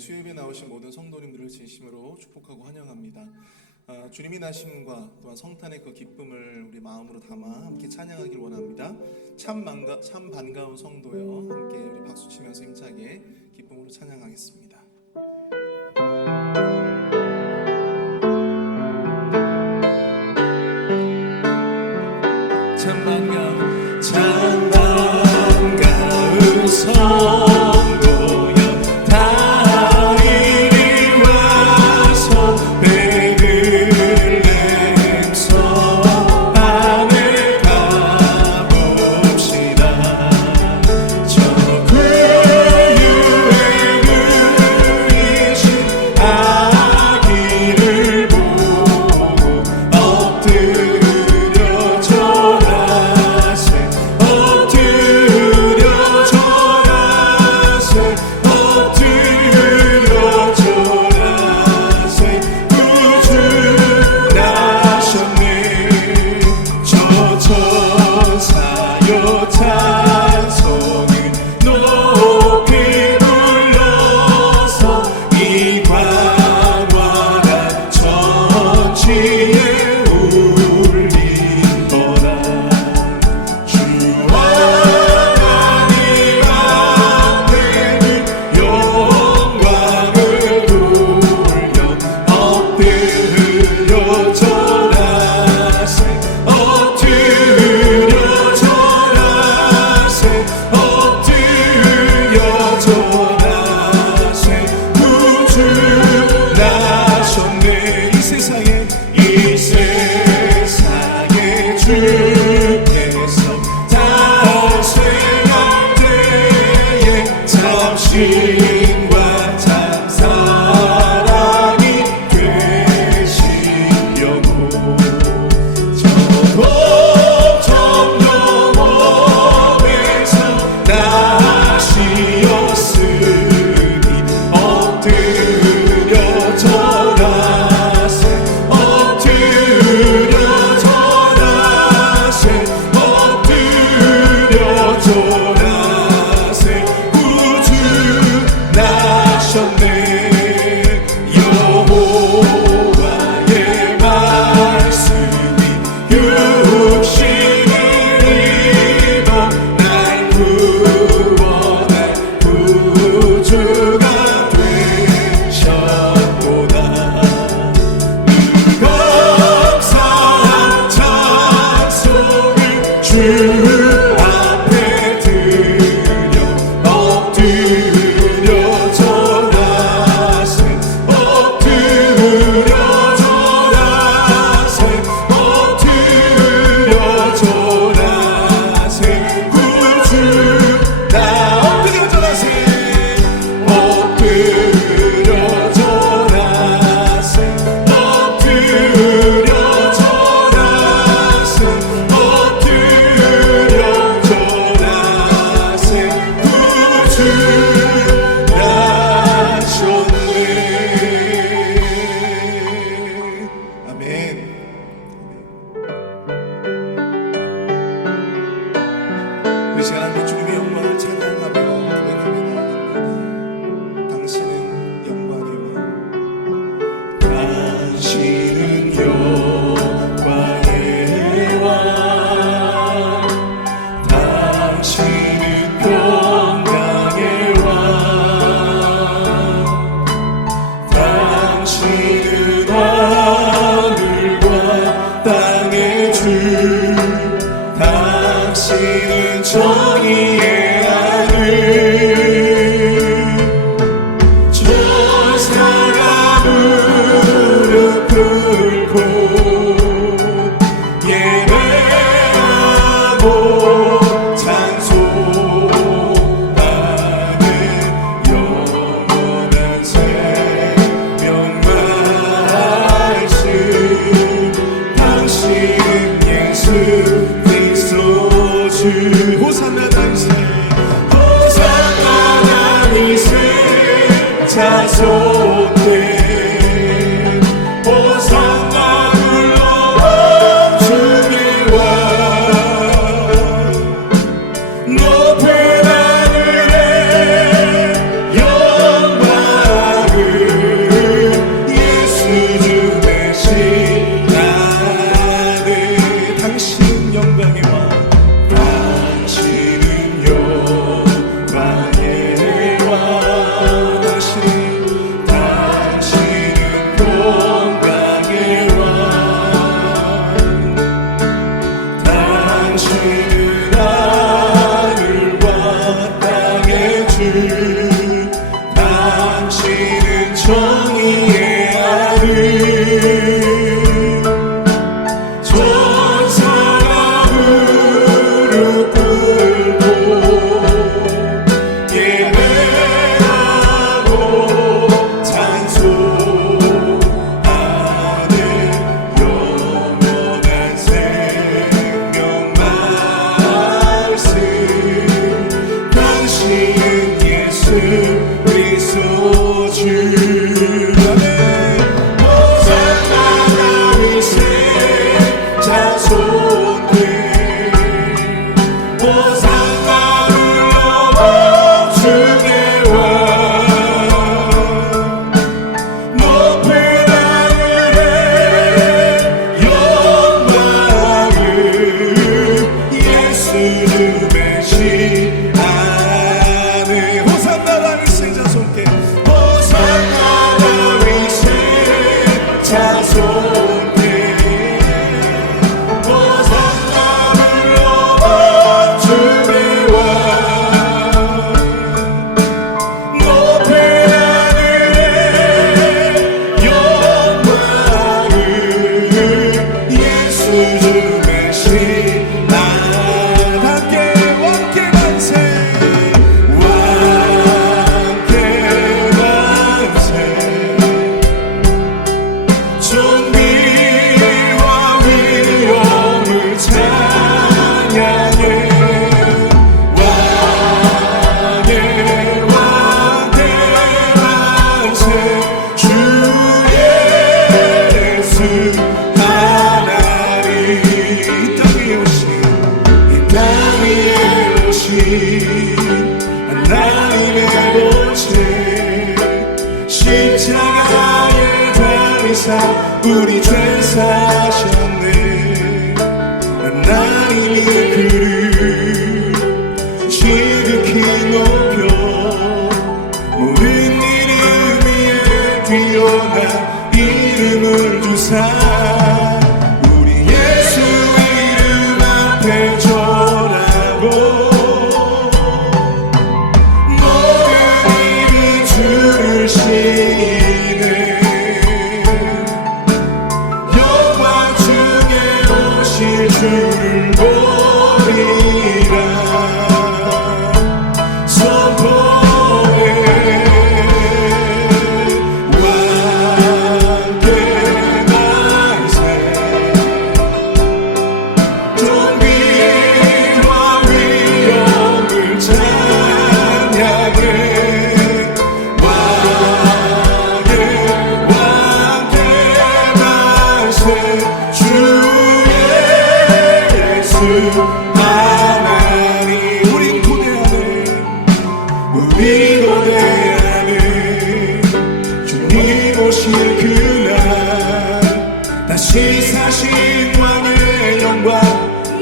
수요일에 나오신 모든 성도님들을 진심으로 축복하고 환영합니다. 주님이 나심과 또한 성탄의 그 기쁨을 우리 마음으로 담아 함께 찬양하길 원합니다. 참 반가운 성도여, 함께 우리 박수 치면서 힘차게 기쁨으로 찬양하겠습니다. 참 반가운 성도여, 다 이리 와서 베들레헴성 안에 가봅시다. 저 구유에 누이신 아기를 보고 엎드려 절하세, 엎드려 절하세, 엎드려 절하세. 구주 나셨네. 저 천사여 찬송을 높이 불러서 이 광활한 천지에 울리더라. 주 하나님 앞에는 영광을 돌려 엎드려 절하세, 엎드려 절하세, 엎드려 절하세. 구주 나셨네. 이 세상에 주께서 탄생할 때에 참신과 참사랑이 되시려고 저 곱정 영원에서 나시었으니 엎드려 절하세, 엎드려 절하세, 엎드려 절하세. 구주 나셨네. 여호와의 말씀이 육신을 입어 날 구원할 구주가 되셨도다. 감사한 찬송을 주 앞에 드려 엎드려 절하세, 엎드려 절하세, 엎드려 절하세. 구주 나 엎드려 절하세, 엎드려 절하세, 엎드려 절하세, 엎드려 절하세. 구주 나셨네. 아멘. 우리 시간 함께 주님의 영광을 찬양하며 고백합니다. 당신은 영광이요, 당신은 영광의 왕, 당신은 평강의 왕, 당신은 하늘과 땅의 주, 당신은 정의의 하늘. 천사가 무릎 꿇고 예배하고 찬송하는 영원한 생명 말씀, 당신은 예수 그리스도 주. 호산나 다니세, 호산나 다니세 자손들, 호산나 불러 주의 왕. 높은 하늘에 영광 정의의 아들 천사가 무릎 꿇고 예배하고 찬송하는 영원한 생명 말씀 당신은 예수 그리스도 주 호산나 다윗의 자손들 호산나 불러보 주의 왕 높은 하늘에 영광을 예수 주매시하네 호산나 다윗의 자손께 호산나 다윗의 자손께 호산나 불러보 주의 왕 높은 하늘에 영광을 예수 주매시나 함께 함께 만세 함께 만세 존귀와 위엄을 찬양해 왕의 왕대 만세 주 예수 하나님 이 땅 위에 오신 하나님의 본체 십자가에 달리사 우리 죄 사셨네 하나님이 그를 지극히 높여 모든 이름 위에 뛰어난 이름을 주사 우리 예수 이름 앞에 절하고 모든 입이 주를 시네 영광 중에 오실 주를 보리라 선포해 왕께 만세 존귀와 위엄을 찬양해 왕의 왕께 만세 주 예수 하나님 우린 고대하네 우리 고대하네 주님 오실 그날 다시 사신 왕의 영광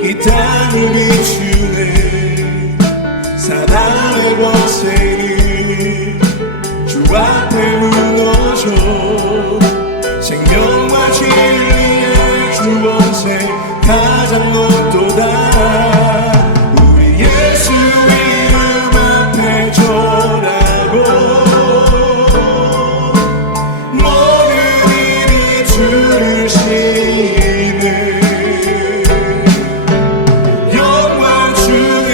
이 땅을 비추네 사랑의 권세는 주 앞에 무너져 생명과 진리의 주 권세 가장 높도다 우리 예수 이름 앞에 절하고 모든 일이 주를 시네 영광 중에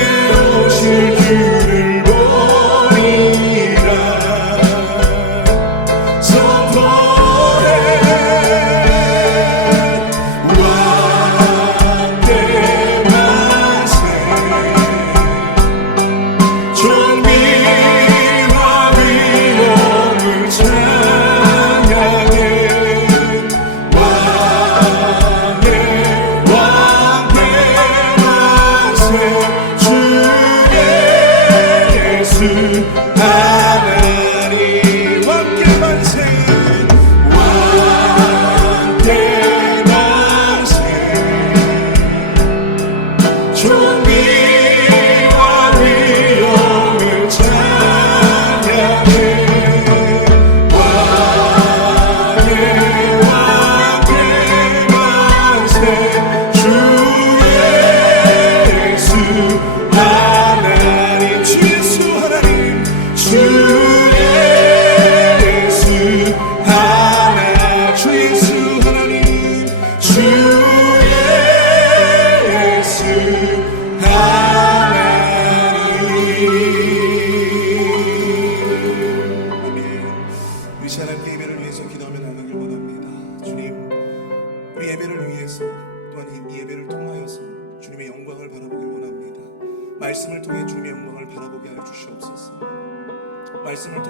오실 주를 보리라 선포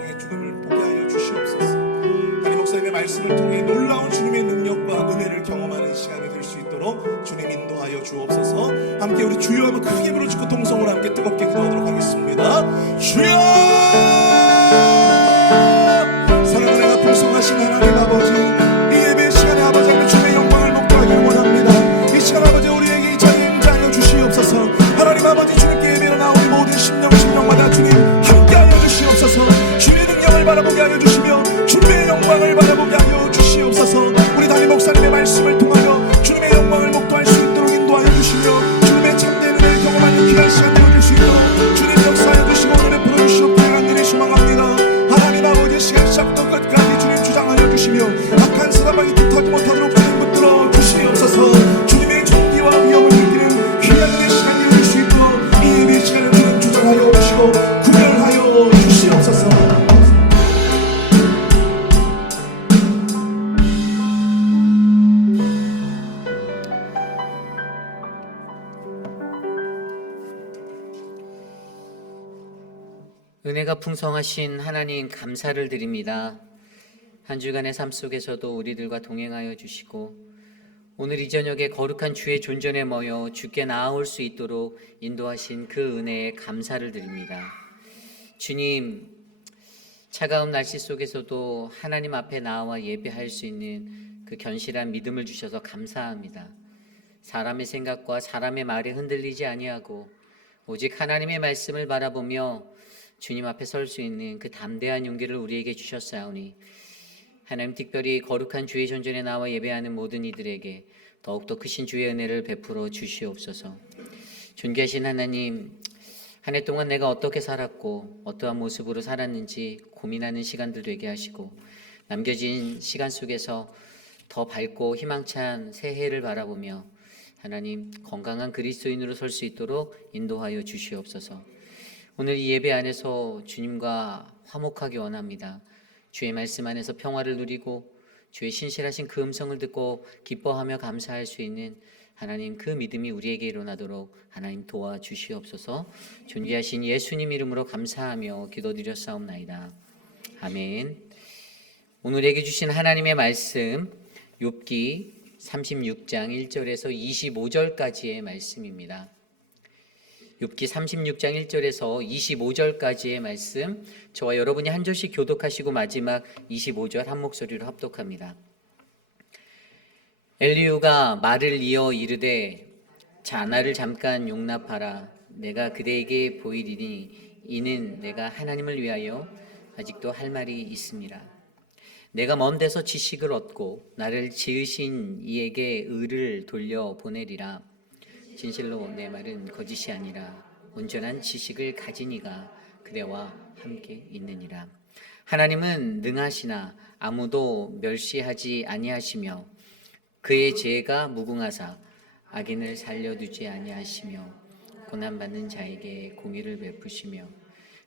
통해 주님을 보게 하여 주시옵소서. 담임 목사님의 말씀을 통해 놀라운 주님의 능력과 은혜를 경험하는 시간이 될 수 있도록 주님 인도하여 주옵소서. 함께 우리 주여 한번 크게 부르짖고 동성으로 함께 뜨겁게 기도하도록 하겠습니다. 주여! 사랑하는 내가 풍성하신 하나님 아버지, 이 예배 시간에 아버지 하나님 주님의 영광을 목도하기를 원합니다. 이 시간 아버지 우리에게 이 자리에 임재하여 주시옵소서. 하나님 아버지 주님께 예배로 나오는 모든 심령마다 주님 함께하여 주시옵소서. 주님의 능력을 바라보게 하여 주시며 주님의 영광을 바라보게 하여 주시옵소서. 우리 담임 목사님의 말씀을 통하여 주님의 영광을 목도할 수 있도록 인도하여 주시며 주님의 참된 은혜를 경험하는 귀한 시간 되어줄 수 있도록 주님 역사하여 주시고 오늘 베풀어 주시옵고 간절히 소망합니다. 하나님 아버지 시간 시작부터 끝까지 주님 주장하여 주시며 악한 사람에게 뒤터지 못하도록 주님 붙들어 주시옵소서. 주님의 존귀와 위엄을 느끼는 귀한 은혜의 시간이 되어줄 수 있도록 이 예배 시간을 주님 주장하여 주시고 구별하여 주시옵소서. 은혜가 풍성하신 하나님 감사를 드립니다. 한 주간의 삶 속에서도 우리들과 동행하여 주시고 오늘 이 저녁에 거룩한 주의 존전에 모여 주께 나아올 수 있도록 인도하신 그 은혜에 감사를 드립니다. 주님, 차가운 날씨 속에서도 하나님 앞에 나와 예배할 수 있는 그 견실한 믿음을 주셔서 감사합니다. 사람의 생각과 사람의 말에 흔들리지 아니하고 오직 하나님의 말씀을 바라보며 주님 앞에 설 수 있는 그 담대한 용기를 우리에게 주셨사오니 하나님 특별히 거룩한 주의 존전에 나와 예배하는 모든 이들에게 더욱더 크신 주의 은혜를 베풀어 주시옵소서. 존귀하신 하나님, 한 해 동안 내가 어떻게 살았고 어떠한 모습으로 살았는지 고민하는 시간들 되게 하시고 남겨진 시간 속에서 더 밝고 희망찬 새해를 바라보며 하나님 건강한 그리스도인으로 설 수 있도록 인도하여 주시옵소서. 오늘 이 예배 안에서 주님과 화목하기 원합니다. 주의 말씀 안에서 평화를 누리고 주의 신실하신 그 음성을 듣고 기뻐하며 감사할 수 있는 하나님 그 믿음이 우리에게 일어나도록 하나님 도와주시옵소서. 존귀하신 예수님 이름으로 감사하며 기도드렸사옵나이다. 아멘. 오늘에게 주신 하나님의 말씀 욥기 36장 1절에서 25절까지의 말씀입니다. 욥기 36장 1절에서 25절까지의 말씀, 저와 여러분이 한 절씩 교독하시고 마지막 25절 한 목소리로 합독합니다. 엘리후가 말을 이어 이르되 자 나를 잠깐 용납하라. 내가 그대에게 보이리니 이는 내가 하나님을 위하여 아직도 할 말이 있음이라. 내가 먼 데서 지식을 얻고 나를 지으신 이에게 의를 돌려 보내리라. 진실로 내 말은 거짓이 아니라 온전한 지식을 가진 이가 그대와 함께 있느니라. 하나님은 능하시나 아무도 멸시하지 아니하시며 그의 죄가 무궁하사 악인을 살려두지 아니하시며 고난받는 자에게 공의를 베푸시며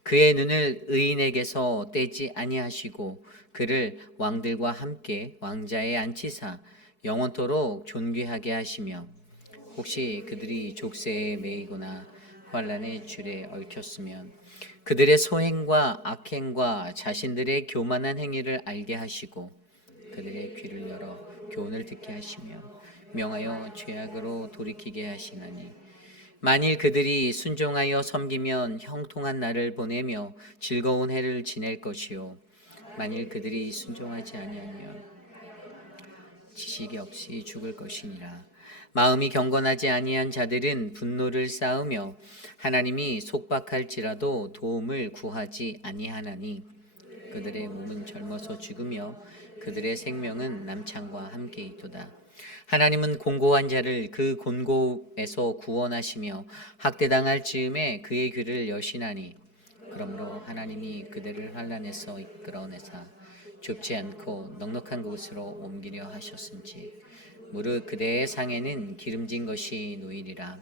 그의 눈을 의인에게서 떼지 아니하시고 그를 왕들과 함께 왕자에 앉히사 영원토록 존귀하게 하시며 혹시 그들이 족쇄에 매이거나 환난의 줄에 얽혔으면 그들의 소행과 악행과 자신들의 교만한 행위를 알게 하시고 그들의 귀를 열어 교훈을 듣게 하시며 명하여 죄악으로 돌이키게 하시나니 만일 그들이 순종하여 섬기면 형통한 날을 보내며 즐거운 해를 지낼 것이요 만일 그들이 순종하지 아니하면 지식이 없이 죽을 것이니라. 마음이 경건하지 아니한 자들은 분노를 쌓으며 하나님이 속박할지라도 도움을 구하지 아니하나니 그들의 몸은 젊어서 죽으며 그들의 생명은 남창과 함께 있도다. 하나님은 곤고한 자를 그 곤고에서 구원하시며 학대당할 즈음에 그의 귀를 여시나니 그러므로 하나님이 그들을 환난에서 이끌어내사 좁지 않고 넉넉한 곳으로 옮기려 하셨은지 무릇 그대의 상에는 기름진 것이 놓이리라.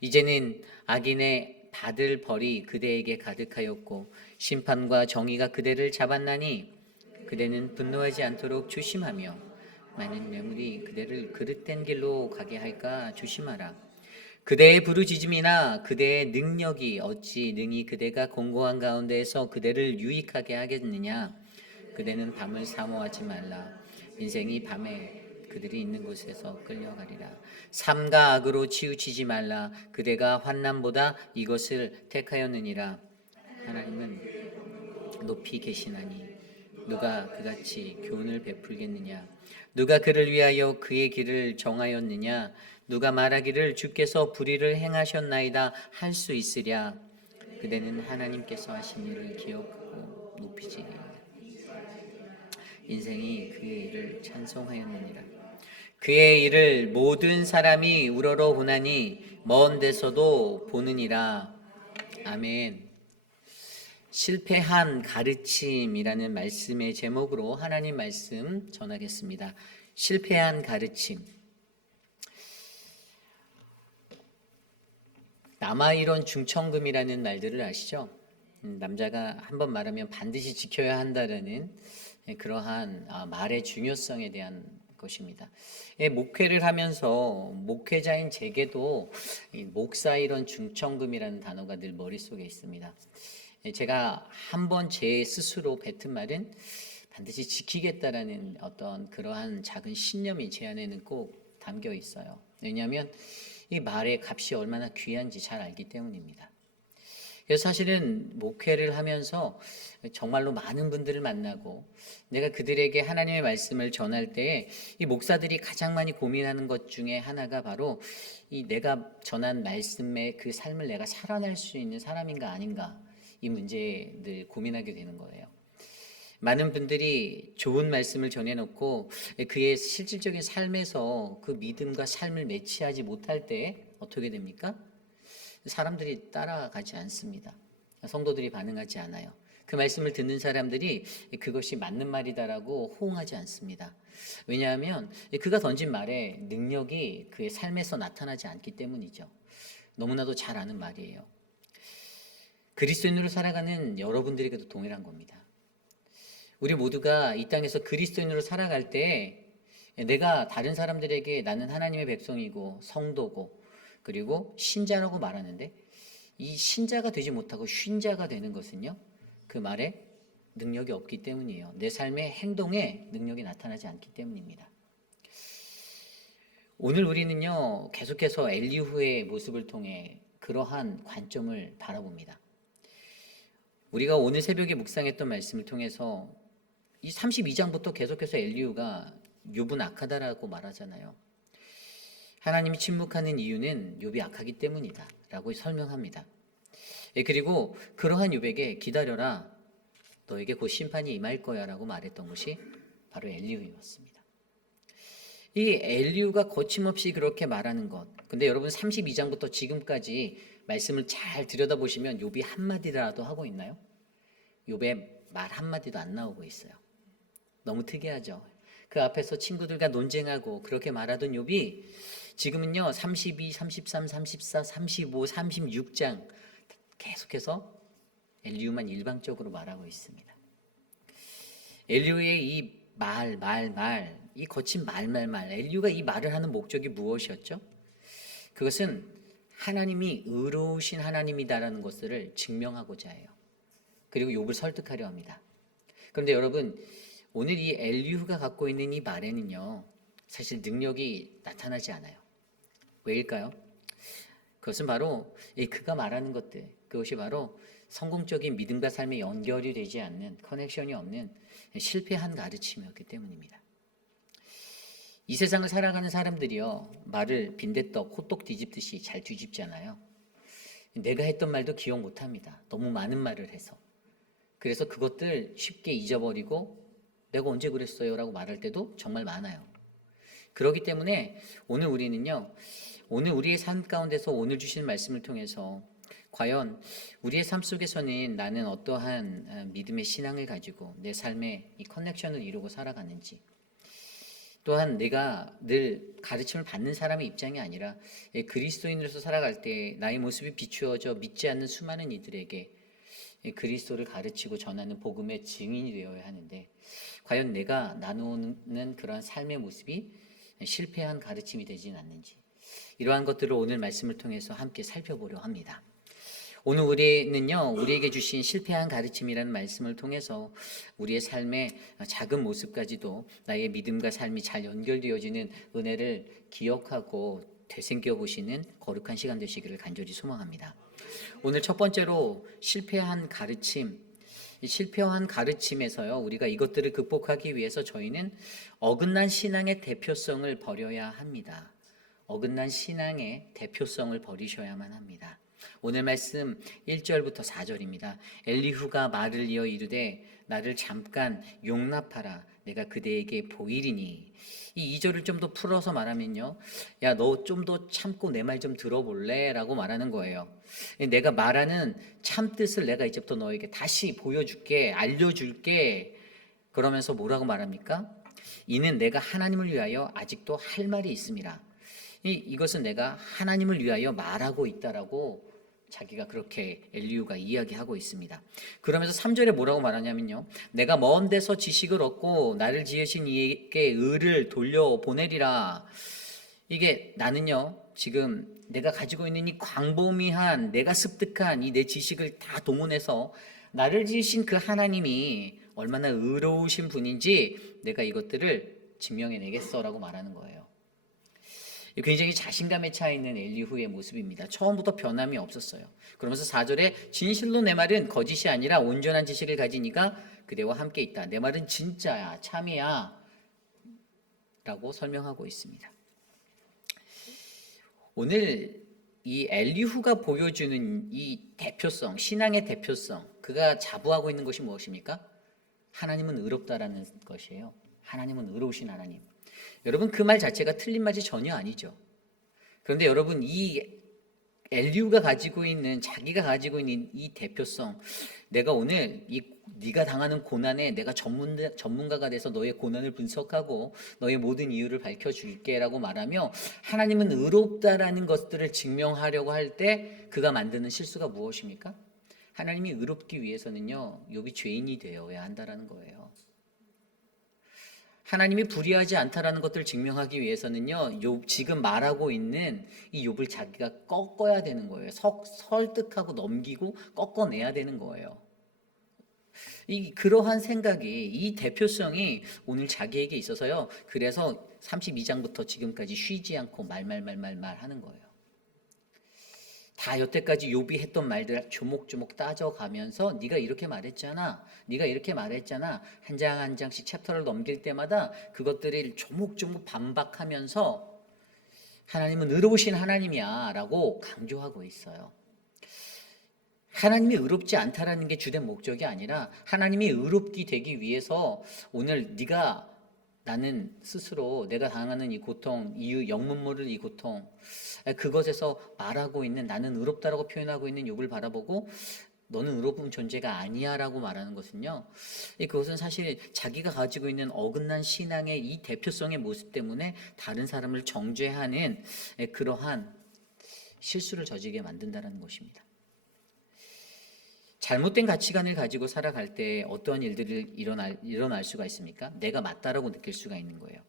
이제는 악인의 받을 벌이 그대에게 가득하였고 심판과 정의가 그대를 잡았나니 그대는 분노하지 않도록 조심하며 많은 뇌물이 그대를 그릇된 길로 가게 할까 조심하라. 그대의 부르짖음이나 그대의 능력이 어찌 능히 그대가 공고한 가운데에서 그대를 유익하게 하겠느냐. 그대는 밤을 사모하지 말라. 인생이 밤에 그들이 있는 곳에서 끌려가리라. 삼가 악으로 치우치지 말라. 그대가 환난보다 이것을 택하였느니라. 하나님은 높이 계시나니 누가 그같이 교훈을 베풀겠느냐. 누가 그를 위하여 그의 길을 정하였느냐. 누가 말하기를 주께서 불의를 행하셨나이다 할 수 있으랴. 그대는 하나님께서 하신 일을 기억하고 높이지니라. 인생이 그의 일을 찬송하였느니라. 그의 일을 모든 사람이 우러러 보나니 먼 데서도 보느니라. 아멘. 실패한 가르침이라는 말씀의 제목으로 하나님 말씀 전하겠습니다. 실패한 가르침. 남아이론 중천금이라는 말들을 아시죠? 남자가 한번 말하면 반드시 지켜야 한다라는 그러한 말의 중요성에 대한 것입니다. 목회를 하면서 목회자인 제게도 목사이론 중천금이라는 단어가 늘 머릿속에 있습니다. 제가 한번 제 스스로 뱉은 말은 반드시 지키겠다라는 어떤 그러한 작은 신념이 제 안에는 꼭 담겨 있어요. 왜냐하면 이 말의 값이 얼마나 귀한지 잘 알기 때문입니다. 그래서 사실은 목회를 하면서 정말로 많은 분들을 만나고 내가 그들에게 하나님의 말씀을 전할 때 이 목사들이 가장 많이 고민하는 것 중에 하나가 바로 이 내가 전한 말씀의 그 삶을 내가 살아낼 수 있는 사람인가 아닌가, 이 문제에 늘 고민하게 되는 거예요. 많은 분들이 좋은 말씀을 전해놓고 그의 실질적인 삶에서 그 믿음과 삶을 매치하지 못할 때 어떻게 됩니까? 사람들이 따라가지 않습니다. 성도들이 반응하지 않아요. 그 말씀을 듣는 사람들이 그것이 맞는 말이다라고 호응하지 않습니다. 왜냐하면 그가 던진 말에 능력이 그의 삶에서 나타나지 않기 때문이죠. 너무나도 잘 아는 말이에요. 그리스도인으로 살아가는 여러분들에게도 동일한 겁니다. 우리 모두가 이 땅에서 그리스도인으로 살아갈 때 내가 다른 사람들에게 나는 하나님의 백성이고 성도고 그리고 신자라고 말하는데 이 신자가 되지 못하고 쉰자가 되는 것은요, 그 말에 능력이 없기 때문이에요. 내 삶의 행동에 능력이 나타나지 않기 때문입니다. 오늘 우리는요, 계속해서 엘리후의 모습을 통해 그러한 관점을 바라봅니다. 우리가 오늘 새벽에 묵상했던 말씀을 통해서 이 32장부터 계속해서 엘리후가 욥은 악하다라고 말하잖아요. 하나님이 침묵하는 이유는 욥이 악하기 때문이다 라고 설명합니다. 그리고 그러한 욥에게 기다려라, 너에게 곧 심판이 임할 거야 라고 말했던 것이 바로 엘리후였습니다. 이 엘리후가 거침없이 그렇게 말하는 것, 근데 여러분 32장부터 지금까지 말씀을 잘 들여다보시면 욥이 한마디라도 하고 있나요? 욥의 말 한마디도 안 나오고 있어요. 너무 특이하죠. 그 앞에서 친구들과 논쟁하고 그렇게 말하던 욥이 지금은요 32, 33, 34, 35, 36장 계속해서 엘리후만 일방적으로 말하고 있습니다. 엘리후의 이 이 거친 말, 엘리후가 이 말을 하는 목적이 무엇이었죠? 그것은 하나님이 의로우신 하나님이다라는 것을 증명하고자 해요. 그리고 욥을 설득하려 합니다. 그런데 여러분, 오늘 이 엘리후가 갖고 있는 이 말에는요, 사실 능력이 나타나지 않아요. 왜일까요? 그것은 바로 그가 말하는 것들, 그것이 바로 성공적인 믿음과 삶에 연결이 되지 않는, 커넥션이 없는 실패한 가르침이었기 때문입니다. 이 세상을 살아가는 사람들이요, 말을 빈대떡, 호떡 뒤집듯이 잘 뒤집잖아요. 내가 했던 말도 기억 못합니다. 너무 많은 말을 해서. 그래서 그것들 쉽게 잊어버리고 내가 언제 그랬어요? 라고 말할 때도 정말 많아요. 그렇기 때문에 오늘 우리는요, 오늘 우리의 삶 가운데서 오늘 주시는 말씀을 통해서 과연 우리의 삶 속에서는 나는 어떠한 믿음의 신앙을 가지고 내 삶에 이 커넥션을 이루고 살아가는지, 또한 내가 늘 가르침을 받는 사람의 입장이 아니라 그리스도인으로서 살아갈 때 나의 모습이 비추어져 믿지 않는 수많은 이들에게 그리스도를 가르치고 전하는 복음의 증인이 되어야 하는데, 과연 내가 나누는 그런 삶의 모습이 실패한 가르침이 되지는 않는지, 이러한 것들을 오늘 말씀을 통해서 함께 살펴보려 합니다. 오늘 우리는요, 우리에게 주신 실패한 가르침이라는 말씀을 통해서 우리의 삶의 작은 모습까지도 나의 믿음과 삶이 잘 연결되어지는 은혜를 기억하고 되새겨 보시는 거룩한 시간 되시기를 간절히 소망합니다. 오늘 첫 번째로 실패한 가르침, 이 실패한 가르침에서요, 우리가 이것들을 극복하기 위해서 저희는 어긋난 신앙의 대표성을 버려야 합니다. 어긋난 신앙의 대표성을 버리셔야만 합니다. 오늘 말씀 1절부터 4절입니다. 엘리후가 말을 이어 이르되 나를 잠깐 용납하라. 내가 그대에게 보이리니. 이 2절을 좀 더 풀어서 말하면요, 야, 너 좀 더 참고 내 말 좀 들어볼래? 라고 말하는 거예요. 내가 말하는 참 뜻을 내가 이제부터 너에게 다시 보여줄게, 알려줄게. 그러면서 뭐라고 말합니까? 이는 내가 하나님을 위하여 아직도 할 말이 있습니다. 이것은 내가 하나님을 위하여 말하고 있다라고 자기가 그렇게 엘리후가 이야기하고 있습니다. 그러면서 3절에 뭐라고 말하냐면요, 내가 먼 데서 지식을 얻고 나를 지으신 이에게 의를 돌려보내리라. 이게 나는요, 지금 내가 가지고 있는 이 광범위한, 내가 습득한 이 내 지식을 다 동원해서 나를 지으신 그 하나님이 얼마나 의로우신 분인지 내가 이것들을 증명해내겠어라고 말하는 거예요. 굉장히 자신감에 차 있는 엘리후의 모습입니다. 처음부터 변함이 없었어요. 그러면서 4절에 진실로 내 말은 거짓이 아니라 온전한 지식을 가진 이가 그대와 함께 있다. 내 말은 진짜야, 참이야 라고 설명하고 있습니다. 오늘 이 엘리후가 보여주는 이 대표성, 신앙의 대표성, 그가 자부하고 있는 것이 무엇입니까? 하나님은 의롭다라는 것이에요. 하나님은 의로우신 하나님. 여러분, 그 말 자체가 틀린 말이 전혀 아니죠. 그런데 여러분, 이 엘리후가 가지고 있는, 자기가 가지고 있는 이 대표성, 내가 오늘 네가 당하는 고난에 내가 전문가가 돼서 너의 고난을 분석하고 너의 모든 이유를 밝혀줄게라고 말하며 하나님은 의롭다라는 것들을 증명하려고 할 때 그가 만드는 실수가 무엇입니까? 하나님이 의롭기 위해서는요, 욥이 죄인이 되어야 한다라는 거예요. 하나님이 불의하지 않다라는 것들을 증명하기 위해서는요, 지금 말하고 있는 이 욥을 자기가 꺾어야 되는 거예요. 설득하고 넘기고 꺾어내야 되는 거예요. 그러한 생각이, 이 대표성이 오늘 자기에게 있어서요, 그래서 32장부터 지금까지 쉬지 않고 말 하는 거예요. 다 여태까지 욥이 했던 말들 조목조목 따져가면서 네가 이렇게 말했잖아, 네가 이렇게 말했잖아, 한 장 한 장씩 챕터를 넘길 때마다 그것들을 조목조목 반박하면서 하나님은 의로우신 하나님이야 라고 강조하고 있어요. 하나님이 의롭지 않다라는 게 주된 목적이 아니라 하나님이 의롭게 되기 위해서 오늘 나는 스스로 내가 당하는 이 고통, 이유 영문 모를 이 고통, 그것에서 말하고 있는, 나는 의롭다라고 표현하고 있는 욥을 바라보고 너는 의로운 존재가 아니야 라고 말하는 것은요, 그것은 사실 자기가 가지고 있는 어긋난 신앙의 이 대표성의 모습 때문에 다른 사람을 정죄하는 그러한 실수를 저지르게 만든다는 것입니다. 잘못된 가치관을 가지고 살아갈 때 어떠한 일들이 일어날 수가 있습니까? 내가 맞다라고 느낄 수가 있는 거예요.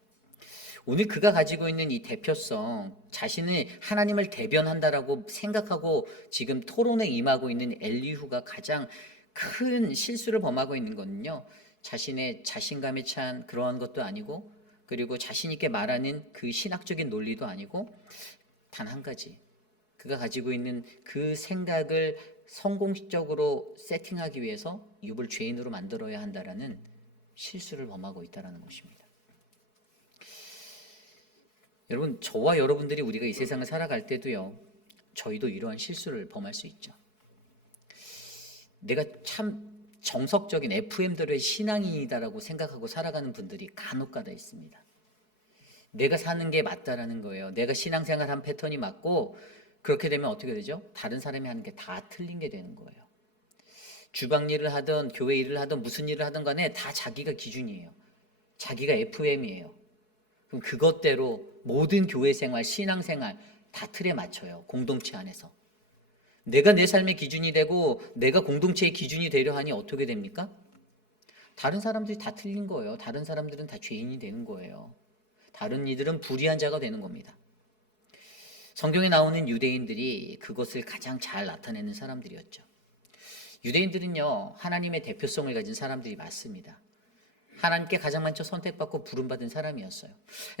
오늘 그가 가지고 있는 이 대표성, 자신을 하나님을 대변한다라고 생각하고 지금 토론에 임하고 있는 엘리후가 가장 큰 실수를 범하고 있는 것은요, 자신의 자신감에 찬 그러한 것도 아니고, 그리고 자신 있게 말하는 그 신학적인 논리도 아니고, 단 한 가지, 그가 가지고 있는 그 생각을 성공적으로 세팅하기 위해서 욥을 죄인으로 만들어야 한다라는 실수를 범하고 있다는 것입니다. 여러분, 저와 여러분들이 우리가 이 세상을 살아갈 때도요, 저희도 이러한 실수를 범할 수 있죠. 내가 참 정석적인 FM들의 신앙인이다라고 생각하고 살아가는 분들이 간혹가다 있습니다. 내가 사는 게 맞다라는 거예요. 내가 신앙생활 한 패턴이 맞고, 그렇게 되면 어떻게 되죠? 다른 사람이 하는 게 다 틀린 게 되는 거예요. 주방 일을 하든 교회 일을 하든 무슨 일을 하든 간에 다 자기가 기준이에요. 자기가 FM이에요. 그럼 그것대로 모든 교회 생활, 신앙 생활 다 틀에 맞춰요. 공동체 안에서. 내가 내 삶의 기준이 되고 내가 공동체의 기준이 되려 하니 어떻게 됩니까? 다른 사람들이 다 틀린 거예요. 다른 사람들은 다 죄인이 되는 거예요. 다른 이들은 불의한 자가 되는 겁니다. 성경에 나오는 유대인들이 그것을 가장 잘 나타내는 사람들이었죠. 유대인들은요, 하나님의 대표성을 가진 사람들이 맞습니다. 하나님께 가장 먼저 선택받고 부름받은 사람이었어요.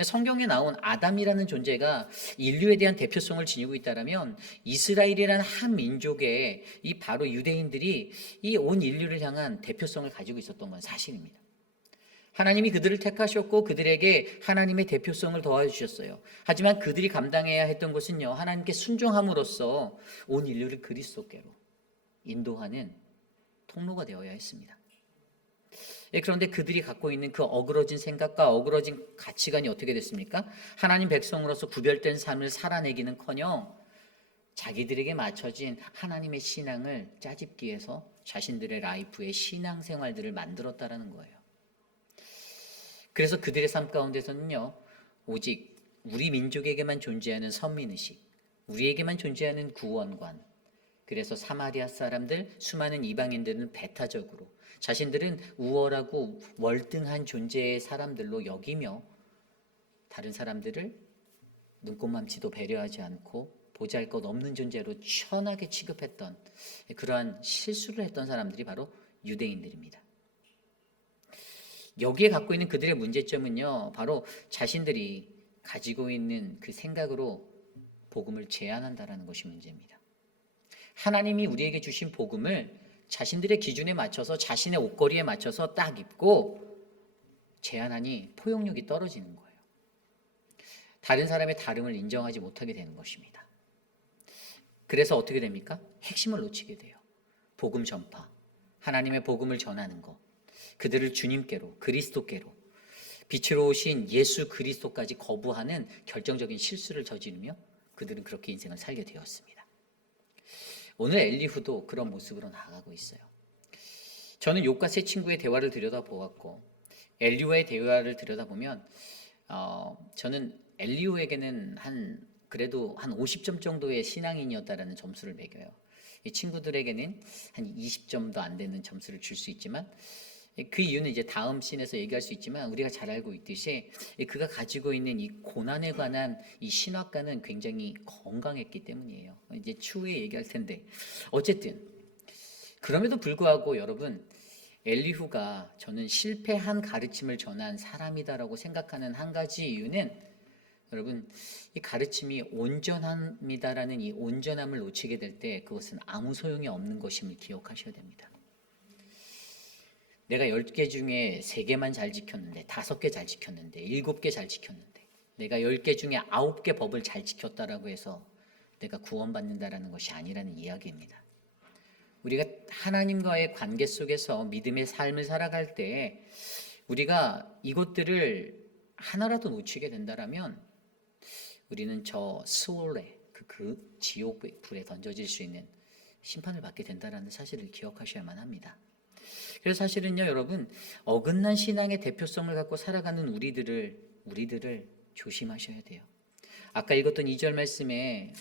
성경에 나온 아담이라는 존재가 인류에 대한 대표성을 지니고 있다면 이스라엘이라는 한 민족의 이 바로 유대인들이 이 온 인류를 향한 대표성을 가지고 있었던 건 사실입니다. 하나님이 그들을 택하셨고 그들에게 하나님의 대표성을 더해주셨어요. 하지만 그들이 감당해야 했던 것은요, 하나님께 순종함으로써 온 인류를 그리스도께로 인도하는 통로가 되어야 했습니다. 그런데 그들이 갖고 있는 그 어그러진 생각과 어그러진 가치관이 어떻게 됐습니까? 하나님 백성으로서 구별된 삶을 살아내기는커녕 자기들에게 맞춰진 하나님의 신앙을 짜집기 위해서 자신들의 라이프의 신앙생활들을 만들었다라는 거예요. 그래서 그들의 삶 가운데서는요, 오직 우리 민족에게만 존재하는 선민의식, 우리에게만 존재하는 구원관, 그래서 사마리아 사람들, 수많은 이방인들은 배타적으로 자신들은 우월하고 월등한 존재의 사람들로 여기며 다른 사람들을 눈꼽만치도 배려하지 않고 보잘것없는 존재로 천하게 취급했던 그러한 실수를 했던 사람들이 바로 유대인들입니다. 여기에 갖고 있는 그들의 문제점은요, 바로 자신들이 가지고 있는 그 생각으로 복음을 제한한다라는 것이 문제입니다. 하나님이 우리에게 주신 복음을 자신들의 기준에 맞춰서 자신의 옷걸이에 맞춰서 딱 입고 제한하니 포용력이 떨어지는 거예요. 다른 사람의 다름을 인정하지 못하게 되는 것입니다. 그래서 어떻게 됩니까? 핵심을 놓치게 돼요. 복음 전파, 하나님의 복음을 전하는 것, 그들을 주님께로, 그리스도께로, 빛으로 오신 예수 그리스도까지 거부하는 결정적인 실수를 저지르며 그들은 그렇게 인생을 살게 되었습니다. 오늘 엘리후도 그런 모습으로 나아가고 있어요. 저는 욥과 세 친구의 대화를 들여다보았고 엘리후의 대화를 들여다보면 저는 엘리후에게는 그래도 한 50점 정도의 신앙인이었다라는 점수를 매겨요. 이 친구들에게는 한 20점도 안 되는 점수를 줄 수 있지만 그 이유는 이제 다음 씬에서 얘기할 수 있지만 우리가 잘 알고 있듯이 그가 가지고 있는 이 고난에 관한 이 신학관은 굉장히 건강했기 때문이에요. 이제 추후에 얘기할 텐데 어쨌든 그럼에도 불구하고 여러분, 엘리후가 저는 실패한 가르침을 전한 사람이다라고 생각하는 한 가지 이유는 여러분, 이 가르침이 온전합니다라는 이 온전함을 놓치게 될 때 그것은 아무 소용이 없는 것임을 기억하셔야 됩니다. 내가 10개 중에 3개만 잘 지켰는데 5개 잘 지켰는데 7개 잘 지켰는데 내가 10개 중에 9개 법을 잘 지켰다라고 해서 내가 구원받는다라는 것이 아니라는 이야기입니다. 우리가 하나님과의 관계 속에서 믿음의 삶을 살아갈 때 우리가 이것들을 하나라도 놓치게 된다라면 우리는 저 스올레 그 지옥의 불에 던져질 수 있는 심판을 받게 된다라는 사실을 기억하셔야만 합니다. 그래서 사실은요, 여러분, 어긋난 신앙의 대표성을 갖고 살아가는 우리들을 조심하셔야 돼요. 아까 읽었던 2절 말씀에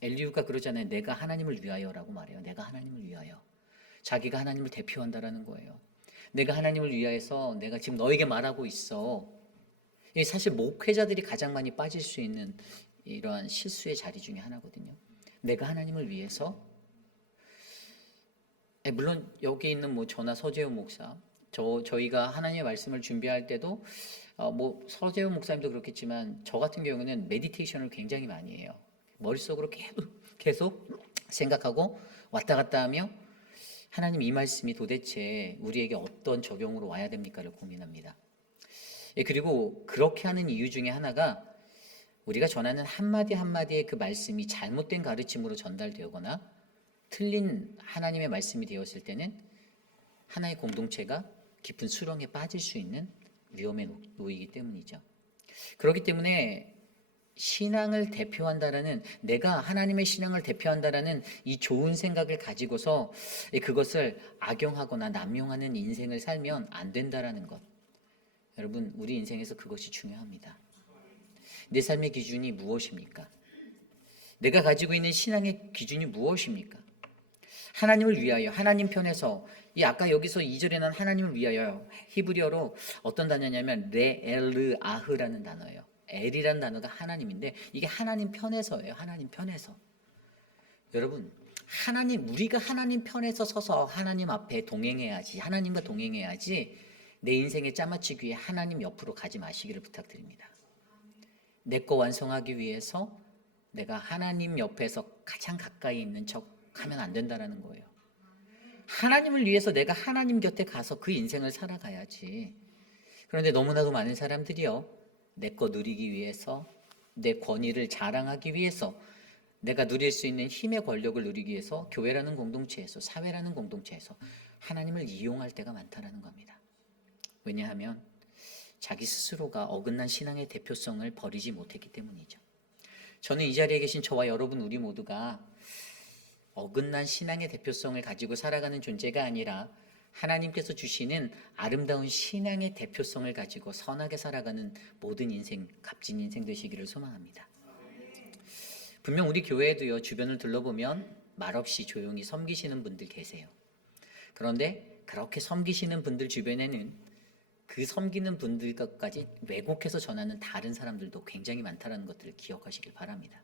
엘리후가 그러잖아요. 내가 하나님을 위하여라고 말해요. 내가 하나님을 위하여. 자기가 하나님을 대표한다라는 거예요. 내가 하나님을 위하여서 내가 지금 너에게 말하고 있어. 이게 사실 목회자들이 가장 많이 빠질 수 있는 이러한 실수의 자리 중에 하나거든요. 내가 하나님을 위해서. 물론 여기 있는 저나 서재호 목사, 저희가 하나님의 말씀을 준비할 때도 서재호 목사님도 그렇겠지만 저 같은 경우는 메디테이션을 굉장히 많이 해요. 머릿속으로 계속 생각하고 왔다 갔다 하며 하나님 이 말씀이 도대체 우리에게 어떤 적용으로 와야 됩니까를 고민합니다. 그리고 그렇게 하는 이유 중에 하나가 우리가 전하는 한마디 한마디의 그 말씀이 잘못된 가르침으로 전달되거나 틀린 하나님의 말씀이 되었을 때는 하나의 공동체가 깊은 수렁에 빠질 수 있는 위험에 놓이기 때문이죠. 그렇기 때문에 신앙을 대표한다라는, 내가 하나님의 신앙을 대표한다라는 이 좋은 생각을 가지고서 그것을 악용하거나 남용하는 인생을 살면 안 된다라는 것. 여러분, 우리 인생에서 그것이 중요합니다. 내 삶의 기준이 무엇입니까? 내가 가지고 있는 신앙의 기준이 무엇입니까? 하나님을 위하여, 하나님 편에서, 아까 여기서 2절에 난 하나님을 위하여, 히브리어로 어떤 단어냐면 레엘르아흐라는 단어예요. L이라는 단어가 하나님인데 이게 하나님 편에서예요. 하나님 편에서. 여러분, 우리가 하나님 편에서 서서 하나님 앞에 동행해야지, 하나님과 동행해야지 내 인생에 짜맞추기 위해 하나님 옆으로 가지 마시기를 부탁드립니다. 내 거 완성하기 위해서 내가 하나님 옆에서 가장 가까이 있는 척 하면 안 된다라는 거예요. 하나님을 위해서 내가 하나님 곁에 가서 그 인생을 살아가야지. 그런데 너무나도 많은 사람들이요, 내 거 누리기 위해서, 내 권위를 자랑하기 위해서, 내가 누릴 수 있는 힘의 권력을 누리기 위해서 교회라는 공동체에서, 사회라는 공동체에서 하나님을 이용할 때가 많다라는 겁니다. 왜냐하면 자기 스스로가 어긋난 신앙의 대표성을 버리지 못했기 때문이죠. 저는 이 자리에 계신 저와 여러분 우리 모두가 어긋난 신앙의 대표성을 가지고 살아가는 존재가 아니라 하나님께서 주시는 아름다운 신앙의 대표성을 가지고 선하게 살아가는 모든 인생, 값진 인생 되시기를 소망합니다. 분명 우리 교회에도요, 주변을 둘러보면 말없이 조용히 섬기시는 분들 계세요. 그런데 그렇게 섬기시는 분들 주변에는 그 섬기는 분들까지 왜곡해서 전하는 다른 사람들도 굉장히 많다는 것들을 기억하시길 바랍니다.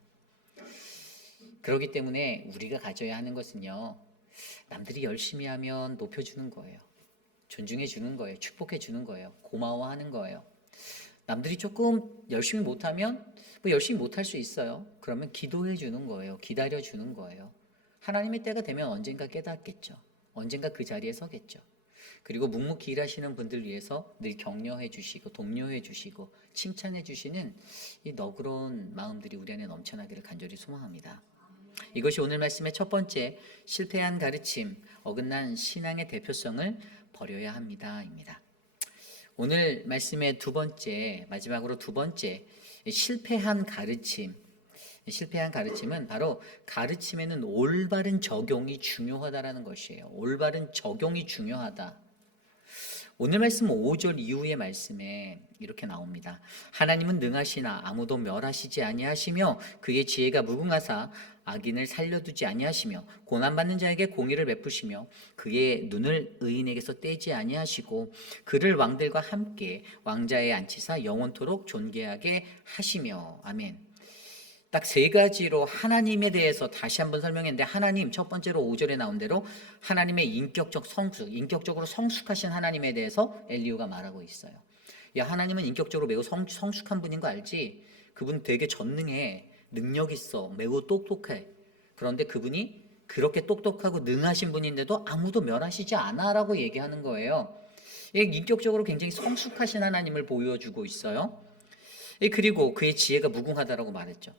그렇기 때문에 우리가 가져야 하는 것은요, 남들이 열심히 하면 높여주는 거예요. 존중해 주는 거예요. 축복해 주는 거예요. 고마워하는 거예요. 남들이 조금 열심히 못하면 열심히 못할 수 있어요. 그러면 기도해 주는 거예요. 기다려 주는 거예요. 하나님의 때가 되면 언젠가 깨닫겠죠. 언젠가 그 자리에 서겠죠. 그리고 묵묵히 일하시는 분들 위해서 늘 격려해 주시고 독려해 주시고 칭찬해 주시는 이 너그러운 마음들이 우리 안에 넘쳐나기를 간절히 소망합니다. 이것이 오늘 말씀의 첫 번째, 실패한 가르침, 어긋난 신앙의 대표성을 버려야 합니다입니다. 오늘 말씀의 두 번째, 마지막으로 두 번째, 실패한 가르침은 바로 가르침에는 올바른 적용이 중요하다라는 것이에요. 올바른 적용이 중요하다. 오늘 말씀 5절 이후의 말씀에 이렇게 나옵니다. 하나님은 능하시나 아무도 멸하시지 아니하시며 그의 지혜가 무궁하사 악인을 살려두지 아니하시며 고난받는 자에게 공의를 베푸시며 그의 눈을 의인에게서 떼지 아니하시고 그를 왕들과 함께 왕자에 앉히사 영원토록 존귀하게 하시며. 아멘. 딱 세 가지로 하나님에 대해서 다시 한번 설명했는데, 하나님, 첫 번째로 5절에 나온 대로 하나님의 인격적 성숙, 인격적으로 성숙하신 하나님에 대해서 엘리후가 말하고 있어요. 야, 하나님은 인격적으로 매우 성숙한 분인 거 알지? 그분 되게 전능해, 능력 있어, 매우 똑똑해. 그런데 그분이 그렇게 똑똑하고 능하신 분인데도 아무도 멸하시지 않아 라고 얘기하는 거예요. 인격적으로 굉장히 성숙하신 하나님을 보여주고 있어요. 그리고 그의 지혜가 무궁하다라고 말했죠.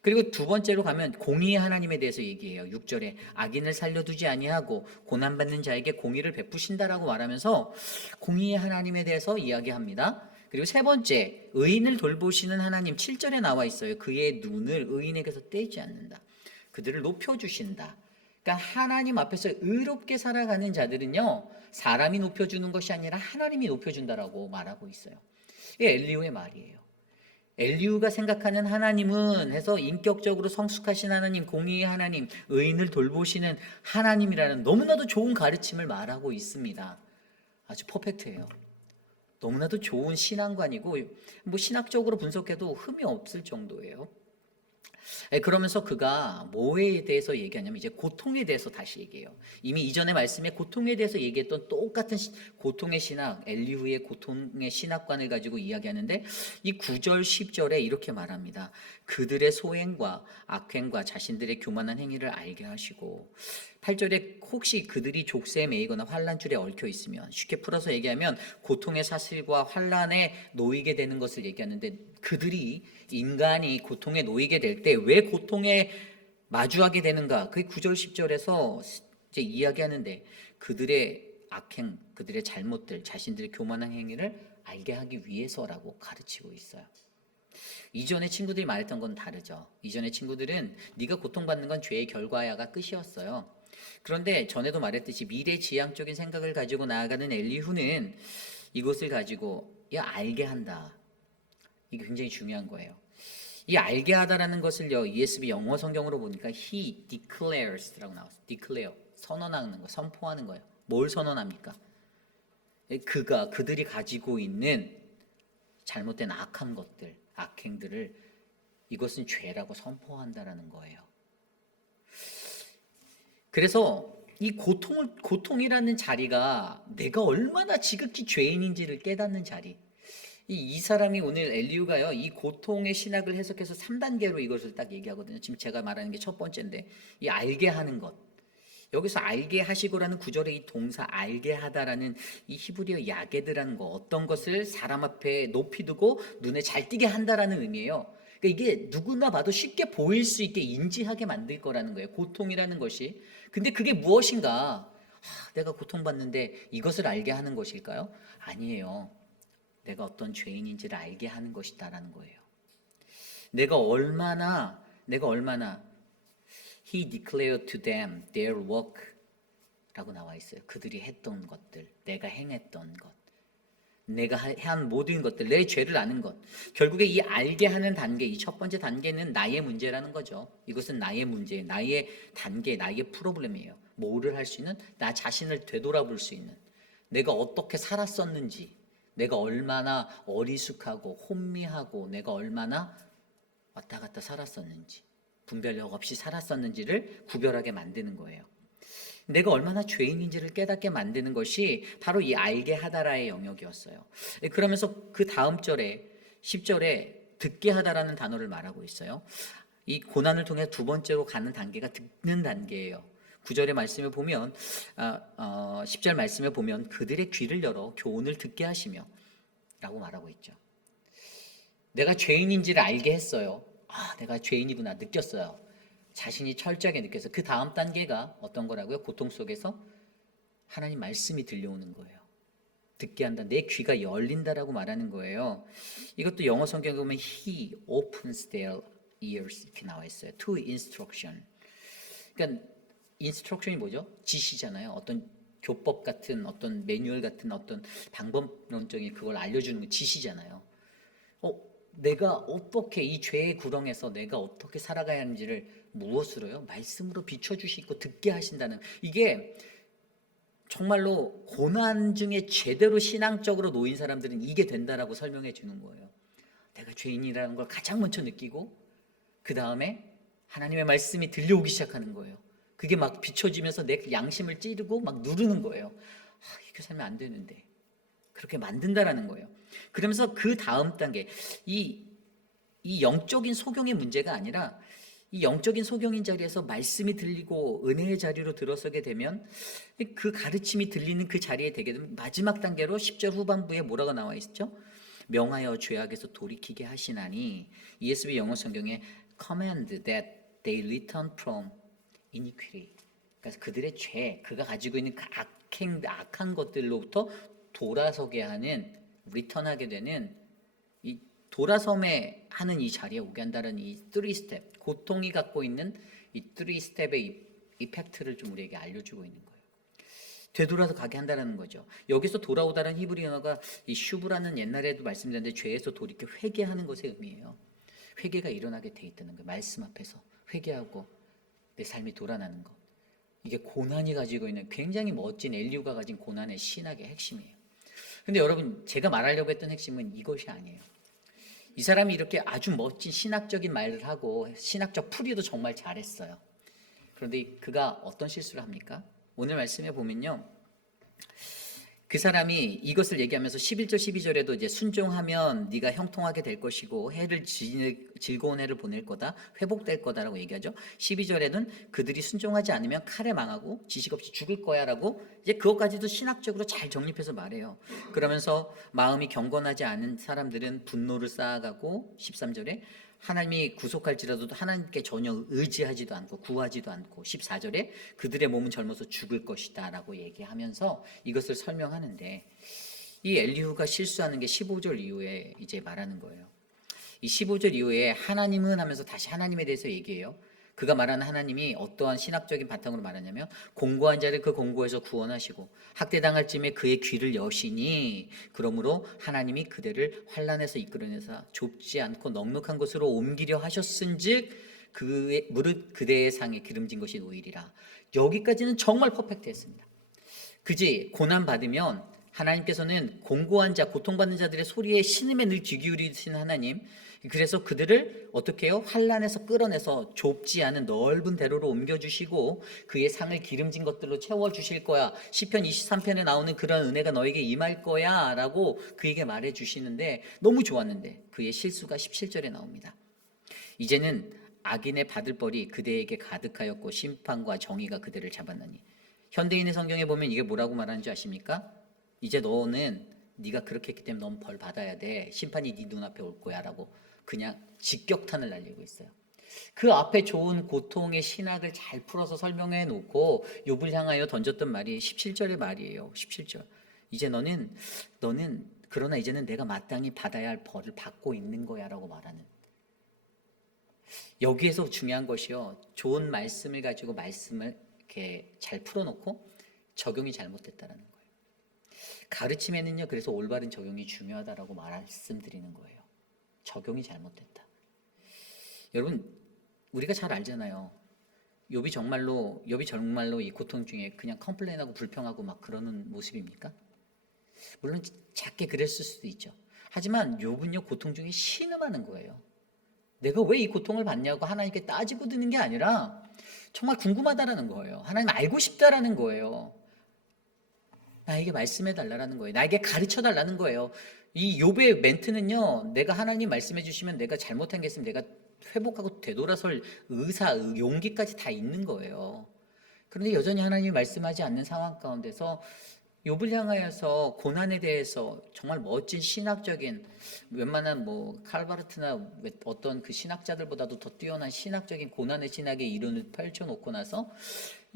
그리고 두 번째로 가면 공의의 하나님에 대해서 얘기해요. 6절에 악인을 살려두지 아니하고 고난받는 자에게 공의를 베푸신다라고 말하면서 공의의 하나님에 대해서 이야기합니다. 그리고 세 번째, 의인을 돌보시는 하나님, 7절에 나와 있어요. 그의 눈을 의인에게서 떼지 않는다. 그들을 높여주신다. 그러니까 하나님 앞에서 의롭게 살아가는 자들은요, 사람이 높여주는 것이 아니라 하나님이 높여준다라고 말하고 있어요. 이게 엘리후의 말이에요. 엘리후가 생각하는 하나님은 해서 인격적으로 성숙하신 하나님, 공의의 하나님, 의인을 돌보시는 하나님이라는 너무나도 좋은 가르침을 말하고 있습니다. 아주 퍼펙트해요. 너무나도 좋은 신앙관이고 신학적으로 분석해도 흠이 없을 정도예요. 그러면서 그가 뭐에 대해서 얘기하냐면 이제 고통에 대해서 다시 얘기해요. 이미 이전의 말씀에 고통에 대해서 얘기했던 똑같은 고통의 신학, 엘리후의 고통의 신학관을 가지고 이야기하는데 이 9절 10절에 이렇게 말합니다. 그들의 소행과 악행과 자신들의 교만한 행위를 알게 하시고, 8절에 혹시 그들이 족쇄에 매이거나 환난줄에 얽혀 있으면, 쉽게 풀어서 얘기하면 고통의 사슬과 환난에 놓이게 되는 것을 얘기하는데, 그들이 인간이 고통에 놓이게 될 때 왜 고통에 마주하게 되는가, 그게 9절 10절에서 이제 이야기하는데, 그들의 악행, 그들의 잘못들, 자신들의 교만한 행위를 알게 하기 위해서라고 가르치고 있어요. 이전에 친구들이 말했던 건 다르죠. 이전의 친구들은 네가 고통받는 건 죄의 결과야가 끝이었어요. 그런데 전에도 말했듯이 미래지향적인 생각을 가지고 나아가는 엘리후는 이것을 가지고 알게 한다. 이게 굉장히 중요한 거예요. 이 알게 하다라는 것을요, ESV 영어 성경으로 보니까 he declares라고 나왔어요. declare, 선언하는 거, 선포하는 거예요. 뭘 선언합니까? 그들이 가지고 있는 잘못된 악한 것들, 악행들을 이것은 죄라고 선포한다라는 거예요. 그래서 이 고통이라는 자리가 내가 얼마나 지극히 죄인인지를 깨닫는 자리. 이 사람이 오늘 엘리후가요, 이 고통의 신학을 해석해서 3단계로 이것을 딱 얘기하거든요. 지금 제가 말하는 게 첫 번째인데, 이 알게 하는 것. 여기서 알게 하시고라는 구절의 이 동사 알게 하다라는 이 히브리어 야게드라는 거, 어떤 것을 사람 앞에 높이 두고 눈에 잘 띄게 한다라는 의미예요. 그러니까 이게 누구나 봐도 쉽게 보일 수 있게 인지하게 만들 거라는 거예요. 고통이라는 것이. 근데 그게 무엇인가? 내가 고통받는데 이것을 알게 하는 것일까요? 아니에요. 내가 어떤 죄인인지를 알게 하는 것이다라는 거예요. 내가 얼마나 He declared to them their work 라고 나와 있어요. 그들이 했던 것들, 내가 행했던 것, 내가 한 모든 것들, 내 죄를 아는 것. 결국에 이 알게 하는 단계, 이 첫 번째 단계는 나의 문제라는 거죠. 이것은 나의 문제, 나의 단계, 나의 프로블렘이에요. 뭐를 할 수 있는? 나 자신을 되돌아볼 수 있는, 내가 어떻게 살았었는지, 내가 얼마나 어리숙하고 혼미하고 내가 얼마나 왔다 갔다 살았었는지, 분별력 없이 살았었는지를 구별하게 만드는 거예요. 내가 얼마나 죄인인지를 깨닫게 만드는 것이 바로 이 알게 하다라의 영역이었어요. 그러면서 그 다음 절에 10절에 듣게 하다라는 단어를 말하고 있어요. 이 고난을 통해 두 번째로 가는 단계가 듣는 단계예요. 9절의 말씀을 보면 10절 말씀을 보면 그들의 귀를 열어 교훈을 듣게 하시며 라고 말하고 있죠. 내가 죄인인지를 알게 했어요. 내가 죄인이구나 느꼈어요. 자신이 철저하게 느껴서 그 다음 단계가 어떤 거라고요? 고통 속에서 하나님 말씀이 들려오는 거예요. 듣게 한다. 내 귀가 열린다라고 말하는 거예요. 이것도 영어 성경에 보면 He opens their ears 이렇게 나와 있어요. To instruction. 그러니까 인스트럭션이 뭐죠? 지시잖아요. 어떤 교법 같은, 어떤 매뉴얼 같은, 어떤 방법론적인 그걸 알려주는 지시잖아요. 내가 어떻게 이 죄의 구렁에서 내가 어떻게 살아가야 하는지를 무엇으로요? 말씀으로 비춰주시고 듣게 하신다는, 이게 정말로 고난 중에 제대로 신앙적으로 놓인 사람들은 이게 된다라고 설명해 주는 거예요. 내가 죄인이라는 걸 가장 먼저 느끼고 그 다음에 하나님의 말씀이 들려오기 시작하는 거예요. 그게 막 비춰지면서 내 양심을 찌르고 막 누르는 거예요. 이렇게 살면 안 되는데. 그렇게 만든다라는 거예요. 그러면서 그 다음 단계, 이 영적인 소경의 문제가 아니라 이 영적인 소경인 자리에서 말씀이 들리고 은혜의 자리로 들어서게 되면 그 가르침이 들리는 그 자리에 되게 되면 마지막 단계로 10절 후반부에 뭐라고 나와 있죠? 명하여 죄악에서 돌이키게 하시나니, ESV 영어 성경에 command that they return from iniquity. 그래서 그들의 죄, 그가 가지고 있는 그 악한 것들로부터 돌아서게 하는, 리턴하게 되는, 이 돌아섬에 하는 이 자리에 오게 한다는 이 3스텝, 고통이 갖고 있는 이 3스텝의 이펙트를 좀 우리에게 알려주고 있는 거예요. 되돌아서 가게 한다는 거죠. 여기서 돌아오다는 히브리어가 이 슈브라는 옛날에도 말씀드렸는데 죄에서 돌이켜 회개하는 것의 의미예요. 회개가 일어나게 돼 있다는 거예요. 말씀 앞에서 회개하고 내 삶이 돌아나는 것. 이게 고난이 가지고 있는 굉장히 멋진 엘리후가 가진 고난의 신학의 핵심이에요. 근데 여러분, 제가 말하려고 했던 핵심은 이것이 아니에요. 이 사람이 이렇게 아주 멋진 신학적인 말을 하고 신학적 풀이도 정말 잘했어요. 그런데 그가 어떤 실수를 합니까? 오늘 말씀에 보면요, 그 사람이 이것을 얘기하면서 11절 12절에도 이제 순종하면 네가 형통하게 될 것이고 즐거운 해를 보낼 거다, 회복될 거다라고 얘기하죠. 12절에는 그들이 순종하지 않으면 칼에 망하고 지식 없이 죽을 거야라고 이제 그것까지도 신학적으로 잘 정립해서 말해요. 그러면서 마음이 경건하지 않은 사람들은 분노를 쌓아가고 13절에 하나님이 구속할지라도 하나님께 전혀 의지하지도 않고 구하지도 않고 14절에 그들의 몸은 젊어서 죽을 것이다 라고 얘기하면서 이것을 설명하는데, 이 엘리후가 실수하는 게 15절 이후에 이제 말하는 거예요. 이 15절 이후에 하나님은 하면서 다시 하나님에 대해서 얘기해요. 그가 말하는 하나님이 어떠한 신학적인 바탕으로 말하냐면, 공고한 자를 그 공고에서 구원하시고 학대당할 쯤에 그의 귀를 여시니 그러므로 하나님이 그대를 환난에서 이끌어내사 좁지 않고 넉넉한 곳으로 옮기려 하셨은즉 그의 무릇 그대의 상에 기름진 것이 노이리라. 여기까지는 정말 퍼펙트했습니다. 그지? 고난 받으면 하나님께서는 공고한 자, 고통받는 자들의 소리에 신음에 늘 귀 기울이시는 하나님. 그래서 그들을 어떻게 해요? 환란에서 끌어내서 좁지 않은 넓은 대로로 옮겨주시고 그의 상을 기름진 것들로 채워주실 거야. 시편 23편에 나오는 그런 은혜가 너에게 임할 거야 라고 그에게 말해주시는데 너무 좋았는데 그의 실수가 17절에 나옵니다. 이제는 악인의 받을 벌이 그대에게 가득하였고 심판과 정의가 그들을 잡았느니. 현대인의 성경에 보면 이게 뭐라고 말하는지 아십니까? 이제 너는 네가 그렇게 했기 때문에 넌 벌 받아야 돼. 심판이 네 눈앞에 올 거야 라고 그냥 직격탄을 날리고 있어요. 그 앞에 좋은 고통의 신학을 잘 풀어서 설명해 놓고 욥을 향하여 던졌던 말이 17절의 말이에요. 17절. 이제 너는 그러나 이제는 내가 마땅히 받아야 할 벌을 받고 있는 거야 라고 말하는. 여기에서 중요한 것이요. 좋은 말씀을 가지고 말씀을 이렇게 잘 풀어놓고 적용이 잘못됐다라는 거예요. 가르침에는요. 그래서 올바른 적용이 중요하다라고 말씀드리는 거예요. 적용이 잘못됐다. 여러분 우리가 잘 알잖아요. 욥이 정말로 이 고통 중에 그냥 컴플레인하고 불평하고 막 그러는 모습입니까? 물론 작게 그랬을 수도 있죠. 하지만 욥은요 고통 중에 신음하는 거예요. 내가 왜 이 고통을 받냐고 하나님께 따지고 드는 게 아니라 정말 궁금하다라는 거예요. 하나님 알고 싶다라는 거예요. 나에게 말씀해 달라는 거예요. 나에게 가르쳐 달라는 거예요. 이 욥의 멘트는요. 내가 하나님 말씀해 주시면 내가 잘못한 게 있으면 내가 회복하고 되돌아설 의사, 용기까지 다 있는 거예요. 그런데 여전히 하나님이 말씀하지 않는 상황 가운데서 욥을 향하여서 고난에 대해서 정말 멋진 신학적인 웬만한 뭐 칼바르트나 어떤 그 신학자들보다도 더 뛰어난 신학적인 고난의 신학의 이론을 펼쳐놓고 나서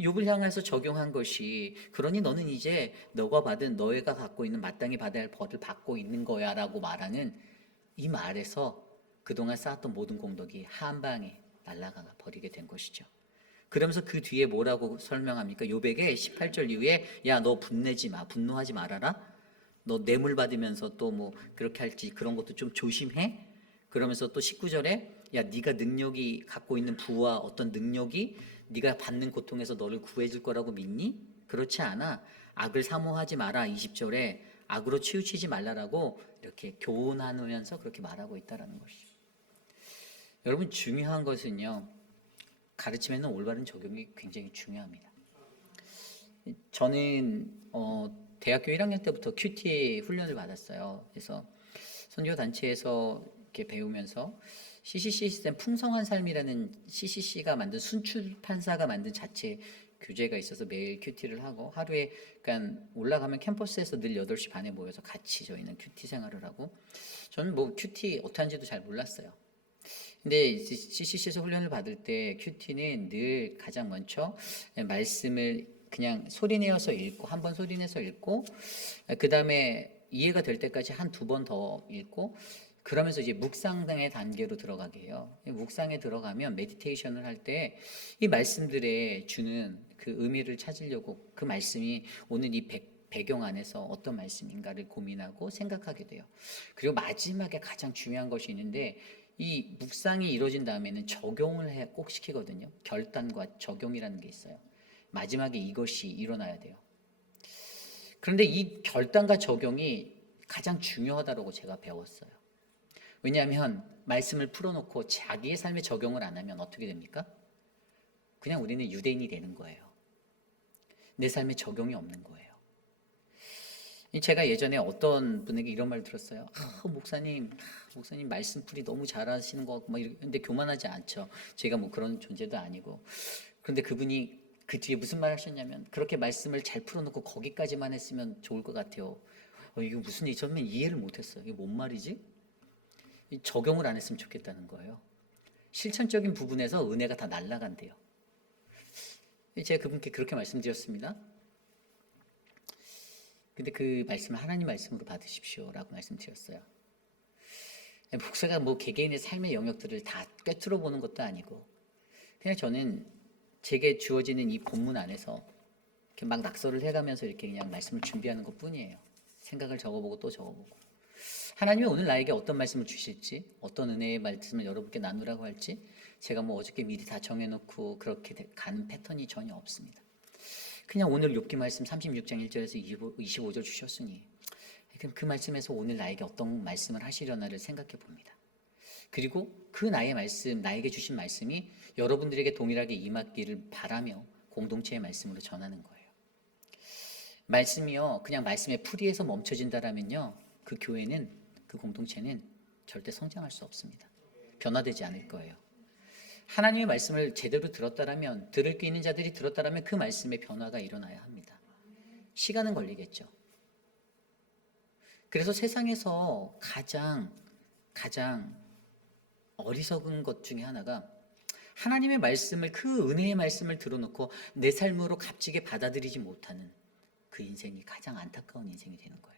욥을 향해서 적용한 것이 그러니 너는 이제 너가 받은 너희가 갖고 있는 마땅히 받아야 할 벌을 받고 있는 거야 라고 말하는 이 말에서 그동안 쌓았던 모든 공덕이 한 방에 날아가 버리게 된 것이죠. 그러면서 그 뒤에 뭐라고 설명합니까? 욥에게 18절 이후에 야 너 분내지 마, 분노하지 말아라. 너 뇌물 받으면서 또 뭐 그렇게 할지 그런 것도 좀 조심해. 그러면서 또 19절에 야 네가 능력이 갖고 있는 부와 어떤 능력이 네가 받는 고통에서 너를 구해줄 거라고 믿니? 그렇지 않아. 악을 사모하지 마라. 20절에 악으로 치우치지 말라라고 이렇게 교훈하면서 그렇게 말하고 있다라는 것이죠. 여러분 중요한 것은요. 가르침에는 올바른 적용이 굉장히 중요합니다. 저는 대학교 1학년 때부터 큐티 훈련을 받았어요. 그래서 선교 단체에서 이렇게 배우면서 CCC 시스템 풍성한 삶이라는 CCC가 만든 순출판사가 만든 자체 교재가 있어서 매일 큐티를 하고 하루에 그러니까 올라가면 캠퍼스에서 늘 8시 반에 모여서 같이 저희는 큐티 생활을 하고 저는 뭐 큐티 어떻게 하는지도 잘 몰랐어요. 근데 CCC에서 훈련을 받을 때 큐티는 늘 가장 먼저 말씀을 그냥 소리내어서 읽고 한 번 소리내서 읽고 그 다음에 이해가 될 때까지 한 2번 더 읽고 그러면서 이제 묵상의 단계로 들어가게 해요. 묵상에 들어가면 메디테이션을 할 때 이 말씀들에 주는 그 의미를 찾으려고 그 말씀이 오늘 이 배경 안에서 어떤 말씀인가를 고민하고 생각하게 돼요. 그리고 마지막에 가장 중요한 것이 있는데 이 묵상이 이루어진 다음에는 적용을 꼭 시키거든요. 결단과 적용이라는 게 있어요. 마지막에 이것이 일어나야 돼요. 그런데 이 결단과 적용이 가장 중요하다고 제가 배웠어요. 왜냐하면 말씀을 풀어놓고 자기의 삶에 적용을 안 하면 어떻게 됩니까? 그냥 우리는 유대인이 되는 거예요. 내 삶에 적용이 없는 거예요. 제가 예전에 어떤 분에게 이런 말 들었어요. 목사님 말씀풀이 너무 잘하시는 것 같고 막 근데 교만하지 않죠. 제가 뭐 그런 존재도 아니고. 그런데 그분이 그 뒤에 무슨 말 하셨냐면 그렇게 말씀을 잘 풀어놓고 거기까지만 했으면 좋을 것 같아요. 이거 무슨 얘기? 저는 이해를 못했어요. 이게 뭔 말이지? 적용을 안 했으면 좋겠다는 거예요. 실천적인 부분에서 은혜가 다 날아간대요. 제가 그분께 그렇게 말씀드렸습니다. 근데 그 말씀을 하나님 말씀으로 받으십시오라고 말씀드렸어요. 목사가 뭐 개개인의 삶의 영역들을 다 꿰뚫어 보는 것도 아니고 그냥 저는 제게 주어지는 이 본문 안에서 이렇게 막 낙서를 해가면서 이렇게 그냥 말씀을 준비하는 것뿐이에요. 생각을 적어보고 또 적어보고 하나님이 오늘 나에게 어떤 말씀을 주실지 어떤 은혜의 말씀을 여러분께 나누라고 할지 제가 뭐 어저께 미리 다 정해놓고 그렇게 가는 패턴이 전혀 없습니다. 그냥 오늘 욥기 말씀 36장 1절에서 25절 주셨으니 그럼 그 말씀에서 오늘 나에게 어떤 말씀을 하시려나를 생각해 봅니다. 그리고 그 나의 말씀, 나에게 주신 말씀이 여러분들에게 동일하게 임하기를 바라며 공동체의 말씀으로 전하는 거예요. 말씀이요, 그냥 말씀의 풀이에서 멈춰진다라면요, 그 교회는, 그 공동체는 절대 성장할 수 없습니다. 변화되지 않을 거예요. 하나님의 말씀을 제대로 들었다라면, 들을 게 있는 자들이 들었다라면 그 말씀의 변화가 일어나야 합니다. 시간은 걸리겠죠. 그래서 세상에서 가장 어리석은 것 중에 하나가 하나님의 말씀을, 그 은혜의 말씀을 들어놓고 내 삶으로 값지게 받아들이지 못하는 그 인생이 가장 안타까운 인생이 되는 거예요.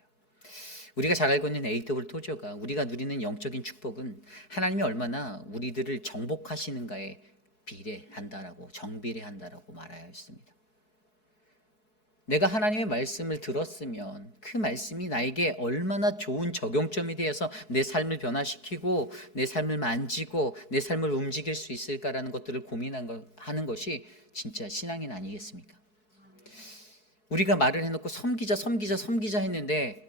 우리가 잘 알고 있는 A.W. 토저가 우리가 누리는 영적인 축복은 하나님이 얼마나 우리들을 정복하시는가에 비례한다라고, 정비례한다라고 말하였습니다. 내가 하나님의 말씀을 들었으면 그 말씀이 나에게 얼마나 좋은 적용점이 되어서 내 삶을 변화시키고 내 삶을 만지고 내 삶을 움직일 수 있을까라는 것들을 고민하는 것이 진짜 신앙인 아니겠습니까? 우리가 말을 해놓고 섬기자 했는데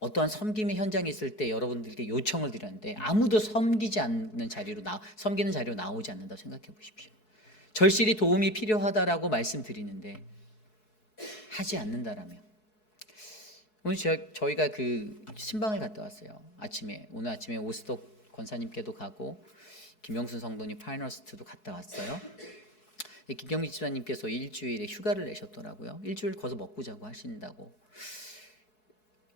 어떠한 섬김의 현장에 있을 때 여러분들께 요청을 드렸는데 아무도 섬기지 않는 자리로 섬기는 자리로 나오지 않는다고 생각해 보십시오. 절실히 도움이 필요하다라고 말씀드리는데 하지 않는다라면, 오늘 저희가 그 신방을 갔다 왔어요. 오늘 아침에 오스독 권사님께도 가고 김영순 성도님 파이너스트도 갔다 왔어요. 김경미 집사님께서 일주일에 휴가를 내셨더라고요. 일주일 거기서 먹고 자고 하신다고.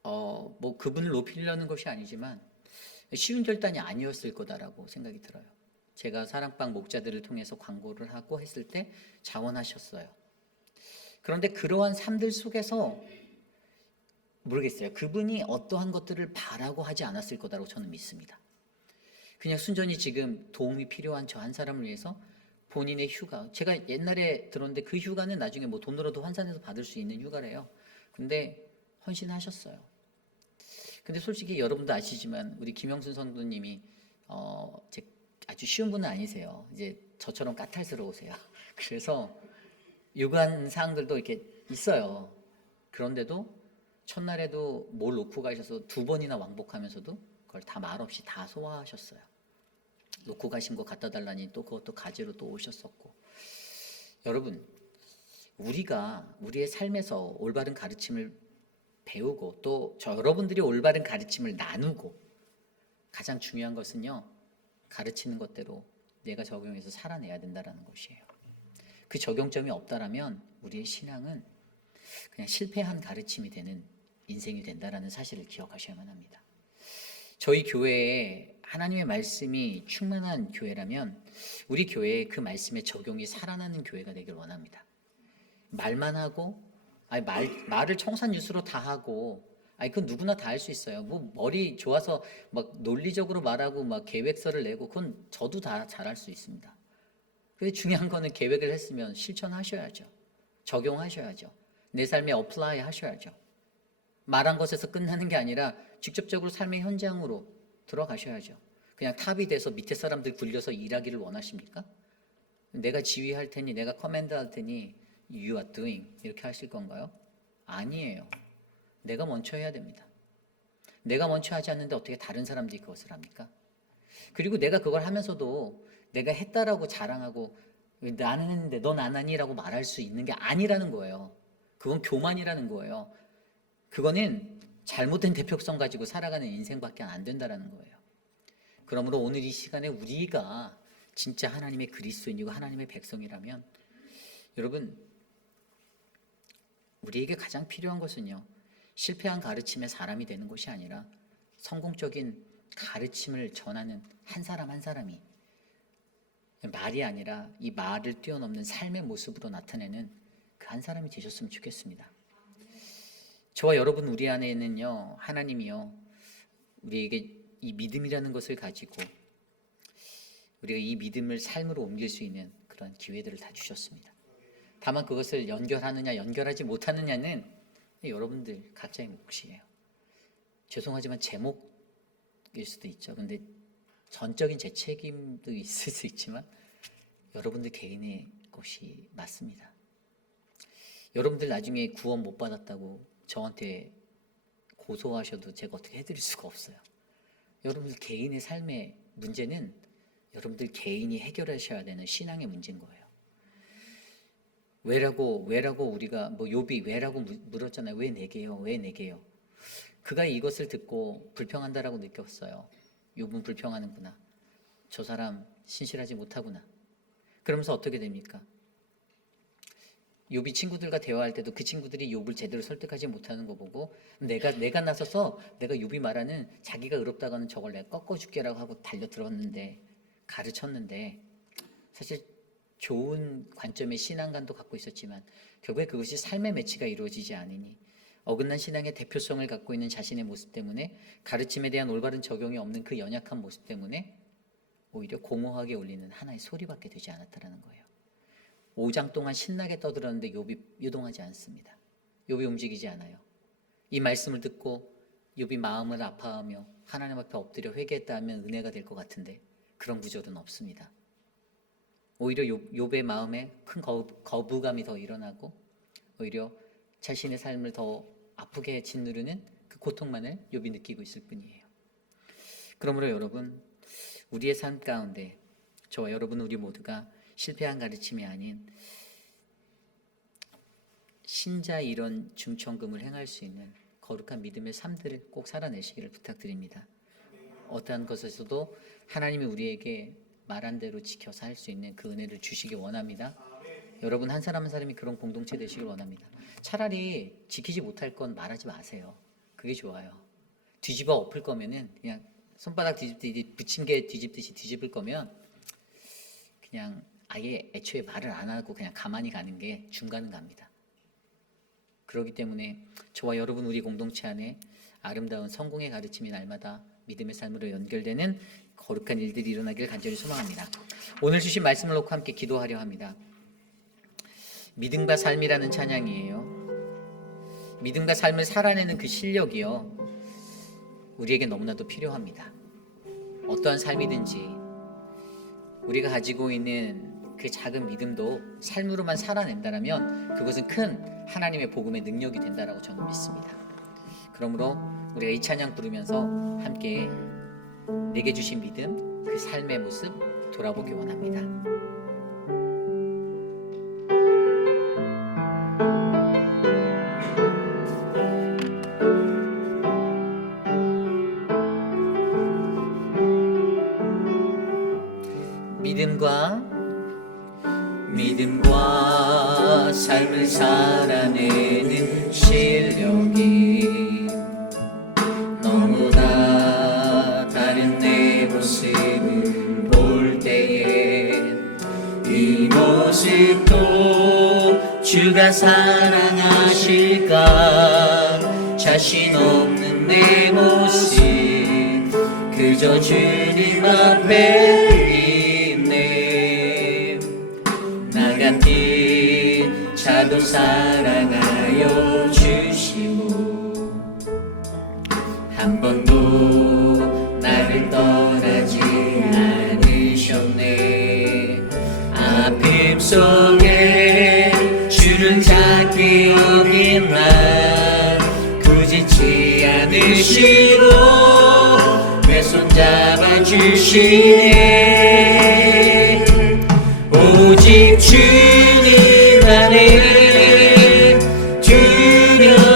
뭐 그분을 높이려는 것이 아니지만 쉬운 결단이 아니었을 거다라고 생각이 들어요. 제가 사랑방 목자들을 통해서 광고를 하고 했을 때 자원하셨어요. 그런데 그러한 삶들 속에서 모르겠어요. 그분이 어떠한 것들을 바라고 하지 않았을 거다라고 저는 믿습니다. 그냥 순전히 지금 도움이 필요한 저 한 사람을 위해서 본인의 휴가, 제가 옛날에 들었는데 그 휴가는 나중에 뭐 돈으로도 환산해서 받을 수 있는 휴가래요. 근데 헌신하셨어요. 근데 솔직히 여러분도 아시지만 우리 김영순 성도님이 아주 쉬운 분은 아니세요. 이제 저처럼 까탈스러우세요. 그래서 요구한 사항들도 이렇게 있어요. 그런데도 첫날에도 뭘 놓고 가셔서 2번이나 왕복하면서도 그걸 다 말없이 다 소화하셨어요. 놓고 가신 거 갖다 달라니 또 그것도 가지로 또 오셨었고. 여러분, 우리가 우리의 삶에서 올바른 가르침을 배우고 또 여러분들이 올바른 가르침을 나누고, 가장 중요한 것은요, 가르치는 것대로 내가 적용해서 살아내야 된다는 것이에요. 그 적용점이 없다라면 우리의 신앙은 그냥 실패한 가르침이 되는 인생이 된다라는 사실을 기억하셔야만 합니다. 저희 교회에 하나님의 말씀이 충만한 교회라면 우리 교회에 그 말씀의 적용이 살아나는 교회가 되길 원합니다. 말만 하고, 말을 청산유수로 다 하고, 그건 누구나 다 할 수 있어요. 뭐 머리 좋아서 막 논리적으로 말하고 막 계획서를 내고, 그건 저도 다 잘할 수 있습니다. 근데 중요한 거는 계획을 했으면 실천하셔야죠. 적용하셔야죠. 내 삶에 어플라이 하셔야죠. 말한 것에서 끝나는 게 아니라 직접적으로 삶의 현장으로 들어가셔야죠. 그냥 탑이 돼서 밑에 사람들 굴려서 일하기를 원하십니까? 내가 지휘할 테니, 내가 커맨드 할 테니 you are doing 이렇게 하실 건가요? 아니에요. 내가 먼저 해야 됩니다. 내가 먼저 하지 않는데 어떻게 다른 사람들이 그것을 합니까? 그리고 내가 그걸 하면서도 내가 했다라고 자랑하고 나는 했는데 넌 안 하니라고 말할 수 있는 게 아니라는 거예요. 그건 교만이라는 거예요. 그거는 잘못된 대표성 가지고 살아가는 인생밖에 안 된다라는 거예요. 그러므로 오늘 이 시간에 우리가 진짜 하나님의 그리스도인이고 하나님의 백성이라면, 여러분, 우리에게 가장 필요한 것은요, 실패한 가르침의 사람이 되는 것이 아니라 성공적인 가르침을 전하는 한 사람 한 사람이, 말이 아니라 이 말을 뛰어넘는 삶의 모습으로 나타내는 그 한 사람이 되셨으면 좋겠습니다. 저와 여러분, 우리 안에는요, 하나님이요, 우리에게 이 믿음이라는 것을 가지고 우리가 이 믿음을 삶으로 옮길 수 있는 그런 기회들을 다 주셨습니다. 다만 그것을 연결하느냐 연결하지 못하느냐는 여러분들 각자의 몫이에요. 죄송하지만 제 몫일 수도 있죠. 근데 전적인 제 책임도 있을 수 있지만 여러분들 개인의 것이 맞습니다. 여러분들 나중에 구원 못 받았다고 저한테 고소하셔도 제가 어떻게 해드릴 수가 없어요. 여러분들 개인의 삶의 문제는 여러분들 개인이 해결하셔야 되는 신앙의 문제인 거예요. 왜라고 우리가 뭐 욥이 왜라고 물었잖아요. 왜 내게요? 왜 내게요? 그가 이것을 듣고 불평한다라고 느꼈어요. 욥은 불평하는구나. 저 사람 신실하지 못하구나. 그러면서 어떻게 됩니까? 욥이 친구들과 대화할 때도 그 친구들이 욥을 제대로 설득하지 못하는 거 보고 내가 나서서 내가 욥이 말하는 자기가 의롭다고 하는 저걸 내가 꺾어줄게라고 하고 달려들었는데 가르쳤는데 사실 좋은 관점의 신앙관도 갖고 있었지만 결국에 그것이 삶의 매치가 이루어지지 않으니 어긋난 신앙의 대표성을 갖고 있는 자신의 모습 때문에 가르침에 대한 올바른 적용이 없는 그 연약한 모습 때문에 오히려 공허하게 울리는 하나의 소리밖에 되지 않았다라는 거예요. 5장 동안 신나게 떠들었는데 욥이 유동하지 않습니다. 욥이 움직이지 않아요. 이 말씀을 듣고 욥이 마음을 아파하며 하나님 앞에 엎드려 회개했다 하면 은혜가 될 것 같은데 그런 구절은 없습니다. 오히려 욥의 마음에 큰 거부감이 더 일어나고 오히려 자신의 삶을 더 아프게 짓누르는 그 고통만을 욥이 느끼고 있을 뿐이에요. 그러므로 여러분, 우리의 삶 가운데 저와 여러분 우리 모두가 실패한 가르침이 아닌 신자 이런 중천금을 행할 수 있는 거룩한 믿음의 삶들을 꼭 살아내시기를 부탁드립니다. 어떠한 것에서도 하나님이 우리에게 말한 대로 지켜 살 수 있는 그 은혜를 주시기 원합니다. 여러분 한 사람 한 사람이 그런 공동체 되시길 원합니다. 차라리 지키지 못할 건 말하지 마세요. 그게 좋아요. 뒤집어 엎을 거면은 그냥 손바닥 뒤집듯이 부침개 뒤집듯이 뒤집을 거면 그냥 아예 애초에 말을 안 하고 그냥 가만히 가는 게 중간은 갑니다. 그렇기 때문에 저와 여러분 우리 공동체 안에 아름다운 성공의 가르침이 날마다 믿음의 삶으로 연결되는 거룩한 일들이 일어나기를 간절히 소망합니다. 오늘 주신 말씀을 놓고 함께 기도하려 합니다. 믿음과 삶이라는 찬양이에요. 믿음과 삶을 살아내는 그 실력이요, 우리에게 너무나도 필요합니다. 어떠한 삶이든지 우리가 가지고 있는 그 작은 믿음도 삶으로만 살아낸다면 그것은 큰 하나님의 복음의 능력이 된다라고 저는 믿습니다. 그러므로 우리가 이 찬양 부르면서 함께 내게 주신 믿음, 그 삶의 모습 돌아보기 원합니다. 믿음과 삶을 살아내는 실력이 너무나 다른 내 모습을 볼 때에 이 모습도 주가 사랑하실까 자신 없는 내 모습 그저 주님 앞에 자도 사랑하여 주시고 한 번도 나를 떠나지 않으셨네. 아픔 속에 주를 작게 여긴 난 꾸짖지 않으시고 내 손 잡아주시네. 오직 주님 안에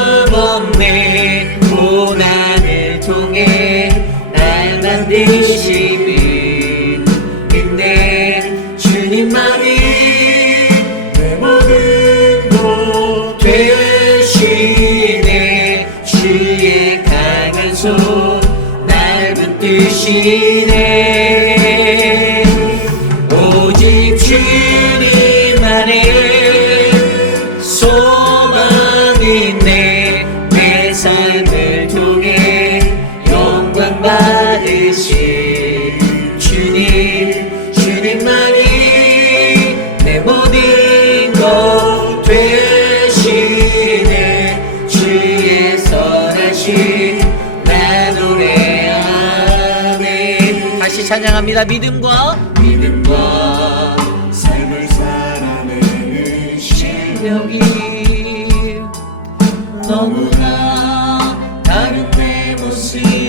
두려움없네. 고난을 통해 날 만드심이 있네. 주님만이 내 모든 것 되시네. 주의 강한 손 날 붙드시네. 오직 주님 안에 소망이 있네. 내 삶을 통해 영광 받으신 주님만이 내 모든 것 되시네. 주의 선하신 나 노래하네. 다시 찬양합니다. 믿음과 삶을 살아내는 실력이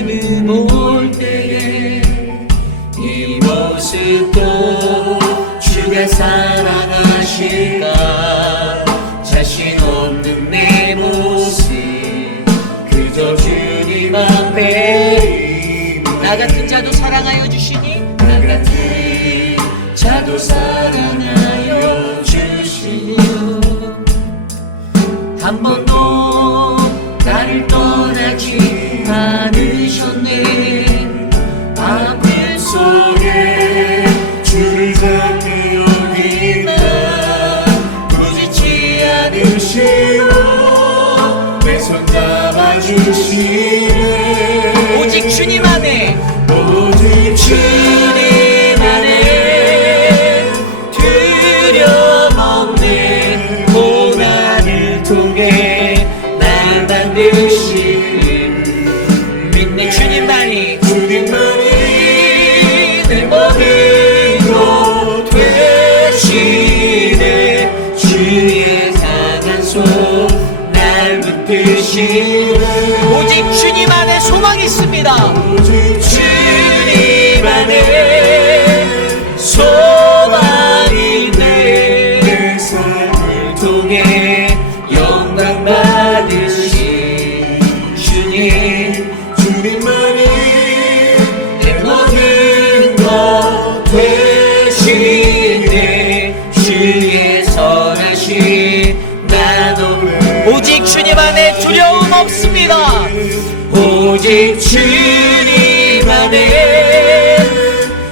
믿음 올 때에 이 모습도 주가 사랑하실까. 자신 없는 내 모습 그저 주님 앞에 나 같은 자도 사랑하여 주시니 나 같은 자도 사랑하여 주시니 한 번도 나를 떠나지 않으셨네. 아픔 속에 주를 잡게 여기다 부지치 않으시고 내 손 잡아주시네. 오직 주님 안에 오직 주님 안에 두려움 없는 고난을 통해 날 만드신 믿는 주님만이 내 모든 것 되시네. 주의 강한 손 날 붙드시네. 오직 주님 안에 소망이 있습니다. 오직 주님 안에 소망이 있네. 내 삶을 통해 영광 받으신 주님 주님만이 내 모든 것 되시네. 주의 선하신 나도 오직 주님 안에 두려움 없습니다. 오직 주님 안에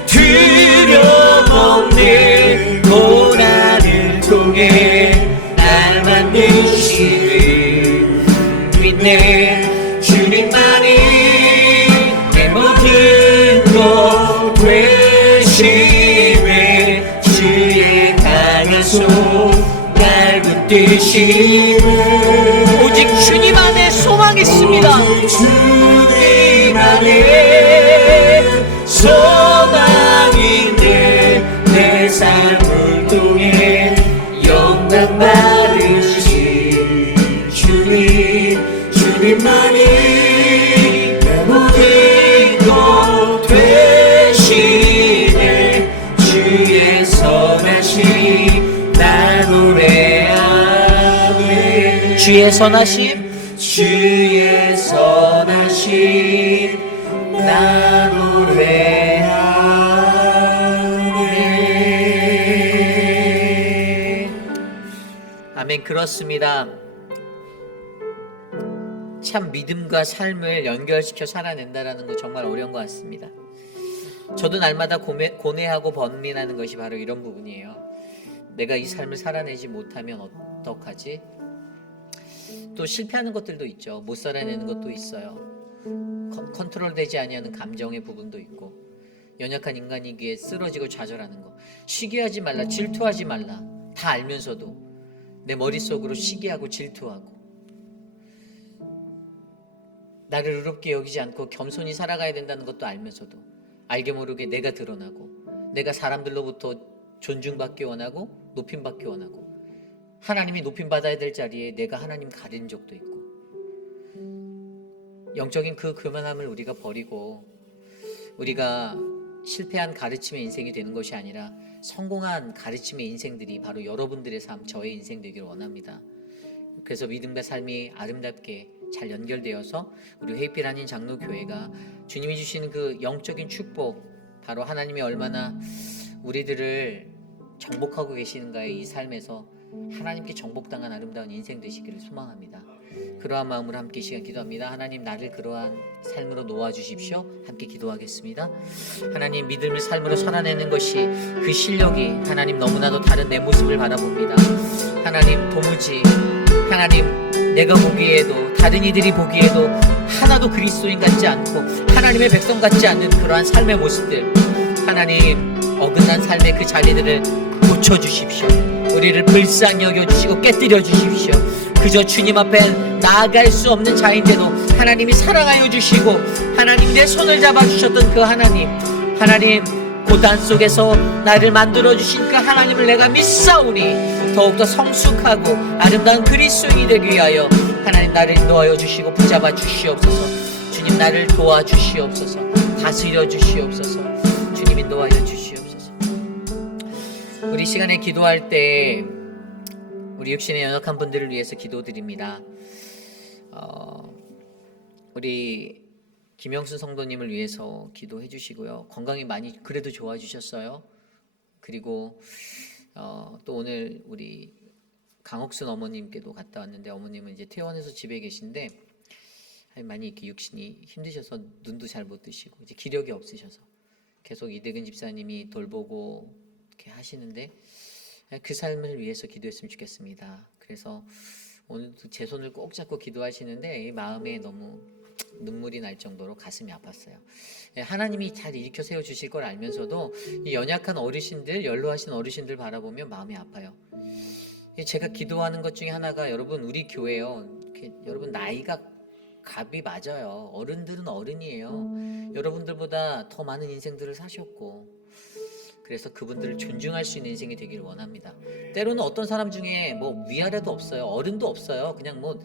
두려움 없는 고난을 통해 날 만드시는 믿네. 주님만이 내 모든 것 되시네. 주의 강한 손 날 붙드시네. 오직 주님 안에 소망이 있습니다. 주님 안에 소망이 있네. 내 삶을 통해 영광 받으신 주님 주님만이 내 모든 것 되시네. 주의 선하심 나 노래하네. 주의 선하심 주의 선하심 나 노래하네. 아멘. 그렇습니다. 참 믿음과 삶을 연결시켜 살아낸다는 거 정말 어려운 것 같습니다. 저도 날마다 고뇌하고 번민하는 것이 바로 이런 부분이에요. 내가 이 삶을 살아내지 못하면 어떡하지? 또 실패하는 것들도 있죠. 못 살아내는 것도 있어요. 컨트롤되지 아니하는 감정의 부분도 있고, 연약한 인간이기에 쓰러지고 좌절하는 거, 시기하지 말라, 질투하지 말라 다 알면서도 내 머릿속으로 시기하고 질투하고, 나를 의롭게 여기지 않고 겸손히 살아가야 된다는 것도 알면서도 알게 모르게 내가 드러나고, 내가 사람들로부터 존중받기 원하고 높임받기 원하고, 하나님이 높임받아야 될 자리에 내가 하나님 가린 적도 있고, 영적인 그 교만함을 우리가 버리고 우리가 실패한 가르침의 인생이 되는 것이 아니라 성공한 가르침의 인생들이 바로 여러분들의 삶, 저의 인생 되기를 원합니다. 그래서 믿음과 삶이 아름답게 잘 연결되어서 우리 회빛 한인 장로교회가 주님이 주시는 그 영적인 축복, 바로 하나님이 얼마나 우리들을 정복하고 계시는가의 이 삶에서 하나님께 정복당한 아름다운 인생 되시기를 소망합니다. 그러한 마음으로 함께 이 시간 기도합니다. 하나님, 나를 그러한 삶으로 놓아주십시오. 함께 기도하겠습니다. 하나님, 믿음을 삶으로 살아내는 것이 그 실력이 하나님 너무나도 다른 내 모습을 바라봅니다. 하나님, 도무지 하나님 내가 보기에도 다른 이들이 보기에도 하나도 그리스도인 같지 않고 하나님의 백성 같지 않는 그러한 삶의 모습들, 하나님 어긋난 삶의 그 자리들을 고쳐주십시오. 우리를 불쌍히 여겨주시고 깨뜨려 주십시오. 그저 주님 앞에 나아갈 수 없는 자인데도 하나님이 사랑하여 주시고 하나님 내 손을 잡아주셨던 그 하나님 고단 속에서 나를 만들어주신 그 하나님을 내가 믿사오니 더욱더 성숙하고 아름다운 그리스도인이 되기 위하여 하나님 나를 인도하여 주시고 붙잡아 주시옵소서. 주님 나를 도와주시옵소서. 다스려 주시옵소서. 주님 인도하여 주시옵소서. 우리 시간에 기도할 때 우리 육신의 연약한 분들을 위해서 기도드립니다. 우리 김영순 성도님을 위해서 기도해 주시고요. 건강이 많이 그래도 좋아지셨어요. 그리고 또 오늘 우리 강옥순 어머님께도 갔다 왔는데 어머님은 이제 퇴원해서 집에 계신데 많이 이렇게 육신이 힘드셔서 눈도 잘 못 뜨시고 이제 기력이 없으셔서 계속 이대근 집사님이 돌보고 이렇게 하시는데 그 삶을 위해서 기도했으면 좋겠습니다. 그래서 오늘도 제 손을 꼭 잡고 기도하시는데 이 마음에 너무 눈물이 날 정도로 가슴이 아팠어요. 하나님이 잘 일으켜 세워 주실 걸 알면서도 이 연약한 어르신들, 연로하신 어르신들 바라보면 마음이 아파요. 제가 기도하는 것 중에 하나가 여러분 우리 교회요. 여러분 나이가 값이 맞아요. 어른들은 어른이에요. 여러분들보다 더 많은 인생들을 사셨고 그래서 그분들을 존중할 수 있는 인생이 되기를 원합니다. 때로는 어떤 사람 중에 뭐 위아래도 없어요. 어른도 없어요. 그냥 뭐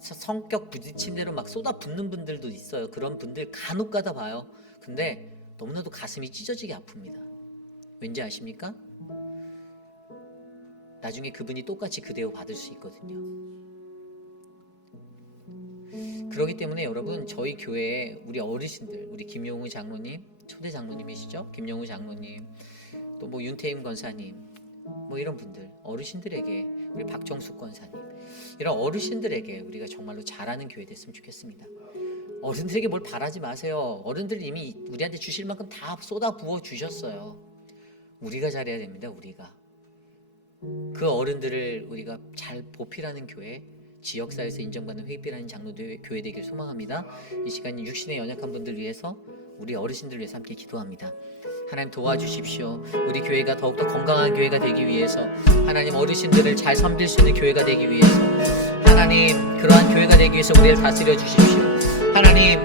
성격 부딪힌 대로 막 쏟아붓는 분들도 있어요. 그런 분들 간혹 가다 봐요. 근데 너무나도 가슴이 찢어지게 아픕니다. 왠지 아십니까? 나중에 그분이 똑같이 그 대우 받을 수 있거든요. 그렇기 때문에 여러분 저희 교회에 우리 어르신들, 우리 김용우 장로님, 초대 장로님이시죠? 김용우 장로님, 또 뭐 윤태임 권사님, 뭐 이런 분들, 어르신들에게 우리 박정숙 권사님, 이런 어르신들에게 우리가 정말로 잘하는 교회 됐으면 좋겠습니다. 어른들에게 뭘 바라지 마세요. 어른들 이미 우리한테 주실 만큼 다 쏟아 부어 주셨어요. 우리가 잘해야 됩니다. 우리가 그 어른들을 우리가 잘 보필하는 교회, 지역사회에서 인정받는 회의비라는 장로교회 교회 되길 소망합니다. 이 시간 육신의 연약한 분들 위해서 우리 어르신들 위해서 함께 기도합니다. 하나님 도와주십시오. 우리 교회가 더욱더 건강한 교회가 되기 위해서 하나님 어르신들을 잘 섬길 수 있는 교회가 되기 위해서 하나님 그러한 교회가 되기 위해서 우리를 다스려 주십시오. 하나님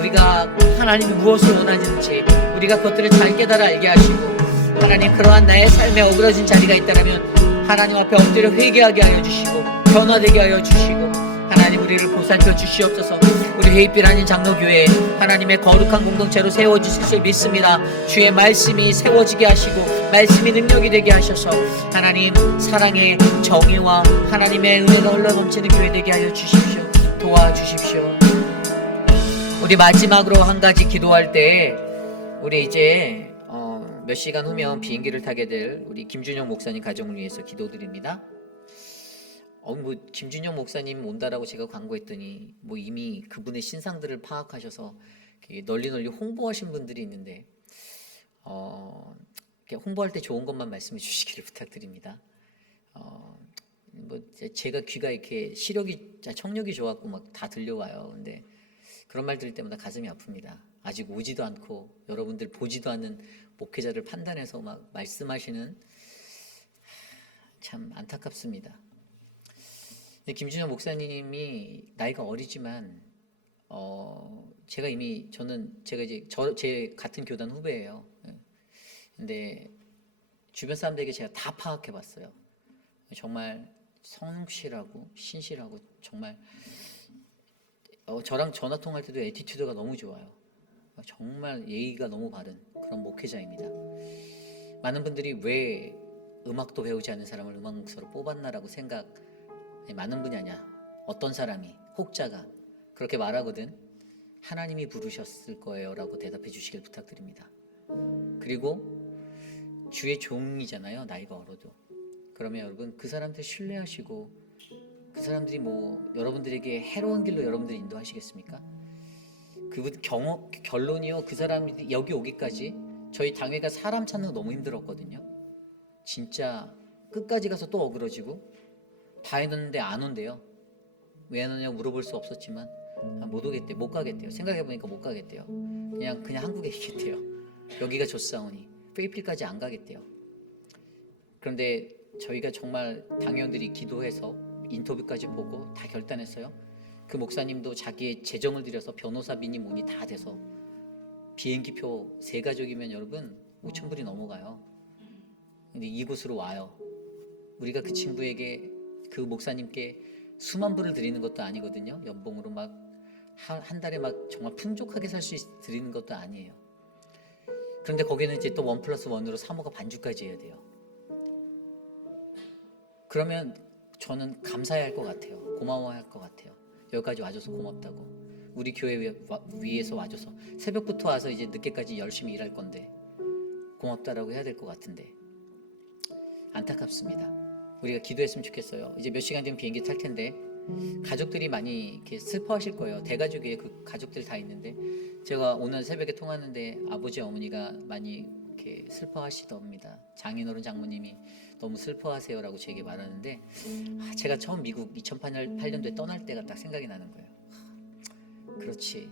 우리가 하나님이 무엇을 원하는지 우리가 그것들을 잘 깨달아 알게 하시고 하나님 그러한 나의 삶에 어그러진 자리가 있다면 하나님 앞에 엎드려 회개하게 하여 주시고 변화되게 하여 주시고 하나님 우리를 보살펴 주시옵소서. 우리 회의빛 아닌 장로교회 하나님의 거룩한 공동체로 세워주실 줄 믿습니다. 주의 말씀이 세워지게 하시고 말씀이 능력이 되게 하셔서 하나님 사랑의 정의와 하나님의 은혜가 흘러넘치는 교회 되게 하여 주십시오. 도와주십시오. 우리 마지막으로 한 가지 기도할 때 우리 이제 몇 시간 후면 비행기를 타게 될 우리 김준영 목사님 가정을 위해서 기도드립니다. 뭐 김준영 목사님 온다라고 제가 광고했더니 뭐 이미 그분의 신상들을 파악하셔서 널리 홍보하신 분들이 있는데 홍보할 때 좋은 것만 말씀해 주시기를 부탁드립니다. 뭐 제가 귀가 이렇게 청력이 좋았고 막 다 들려와요. 근데 그런 말 들을 때마다 가슴이 아픕니다. 아직 오지도 않고 여러분들 보지도 않는 목회자를 판단해서 막 말씀하시는 참 안타깝습니다. 김준영 목사님이 나이가 어리지만 제가 이제 제 같은 교단 후배예요. 근데 주변 사람들에게 제가 다 파악해봤어요. 정말 성실하고 신실하고 정말 저랑 전화 통화할 때도 애티튜드가 너무 좋아요. 정말 예의가 너무 바른 그런 목회자입니다. 많은 분들이 왜 음악도 배우지 않는 사람을 음악 목사로 뽑았나라고 많은 분이 아니야. 어떤 사람이 혹자가 그렇게 말하거든. 하나님이 부르셨을 거예요 라고 대답해 주시길 부탁드립니다. 그리고 주의 종이잖아요. 나이가 어려도. 그러면 여러분 그 사람들 신뢰하시고 그 사람들이 뭐 여러분들에게 해로운 길로 여러분들 인도하시겠습니까? 결론이요. 그 사람이 여기 오기까지 저희 당회가 사람 찾는 거 너무 힘들었거든요. 진짜 끝까지 가서 또 어그러지고 다 해놨는데 안 온대요. 왜 안 오냐고 물어볼 수 없었지만 못 오겠대요. 못 가겠대요. 생각해보니까 못 가겠대요. 그냥 한국에 있겠대요. 여기가 좋사오니 페이필까지 안 가겠대요. 그런데 저희가 정말 당회원들이 기도해서 인터뷰까지 보고 다 결단했어요. 그 목사님도 자기의 재정을 들여서 변호사비니 뭐니 다 돼서 비행기표 3가족이면 여러분 5,000불이 넘어가요. 근데 이곳으로 와요. 우리가 그 친구에게 그 목사님께 수만 불을 드리는 것도 아니거든요. 연봉으로 막 한 달에 막 정말 풍족하게 살 수 드리는 것도 아니에요. 그런데 거기는 이제 또 1+1으로 사모가 반주까지 해야 돼요. 그러면 저는 감사해야 할 것 같아요. 고마워야 할 것 같아요. 여기까지 와줘서 고맙다고. 우리 교회 위에서 와줘서 새벽부터 와서 이제 늦게까지 열심히 일할 건데 고맙다라고 해야 될 것 같은데 안타깝습니다. 우리가 기도했으면 좋겠어요. 이제 몇 시간 뒤면 비행기 탈 텐데 가족들이 많이 이렇게 슬퍼하실 거예요. 대가족이에요. 그 가족들 다 있는데 제가 오늘 새벽에 통화하는데 아버지 어머니가 많이 이렇게 슬퍼하시답니다. 장인어른 장모님이 너무 슬퍼하세요라고 제게 말하는데 제가 처음 미국 2008년도에 떠날 때가 딱 생각이 나는 거예요. 그렇지,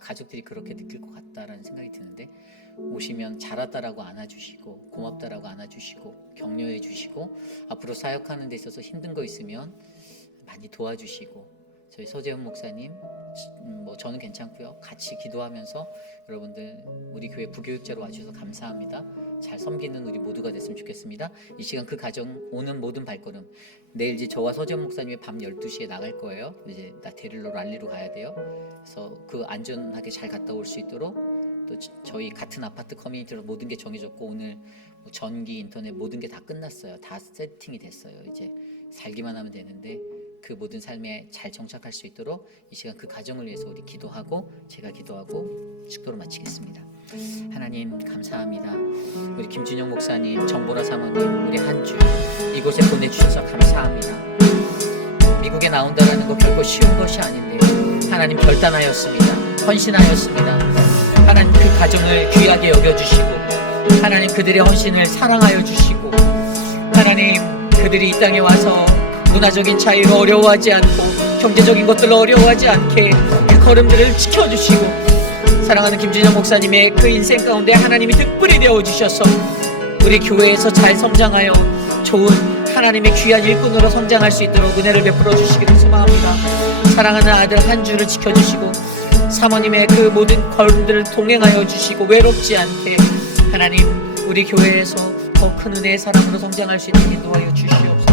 가족들이 그렇게 느낄 것 같다라는 생각이 드는데 오시면 잘 왔다라고 안아주시고 고맙다라고 안아주시고 격려해 주시고 앞으로 사역하는 데 있어서 힘든 거 있으면 많이 도와주시고 저희 서재훈 목사님 뭐 저는 괜찮고요. 같이 기도하면서 여러분들 우리 교회 부교육자로 와주셔서 감사합니다. 잘 섬기는 우리 모두가 됐으면 좋겠습니다. 이 시간 그 가정 오는 모든 발걸음 내일 이제 저와 서재훈 목사님이 밤 12시에 나갈 거예요. 이제 나 데리러 랄리로 가야 돼요. 그래서 그 안전하게 잘 갔다 올 수 있도록 또 저희 같은 아파트 커뮤니티로 모든 게 정해졌고 오늘 뭐 전기 인터넷 모든 게 다 끝났어요. 다 세팅이 됐어요. 이제 살기만 하면 되는데 그 모든 삶에 잘 정착할 수 있도록 이 시간 그 가정을 위해서 우리 기도하고 제가 기도하고 축도로 마치겠습니다. 하나님 감사합니다. 우리 김준영 목사님, 정보라 사모님, 우리 한 주 이곳에 보내주셔서 감사합니다. 미국에 나온다라는 거 결코 쉬운 것이 아닌데요. 하나님 결단하였습니다. 헌신하였습니다. 하나님 그 가정을 귀하게 여겨주시고 하나님 그들의 헌신을 사랑하여 주시고 하나님 그들이 이 땅에 와서 문화적인 차이로 어려워하지 않고 경제적인 것들로 어려워하지 않게 그 걸음들을 지켜주시고 사랑하는 김준영 목사님의 그 인생 가운데 하나님이 특별히 되어주셔서 우리 교회에서 잘 성장하여 좋은 하나님의 귀한 일꾼으로 성장할 수 있도록 은혜를 베풀어 주시기를 소망합니다. 사랑하는 아들 한 주를 지켜주시고 사모님의 그 모든 걸음들을 동행하여 주시고 외롭지 않게 하나님 우리 교회에서 더 큰 은혜의 사람으로 성장할 수 있는 인도하여 주시옵소서.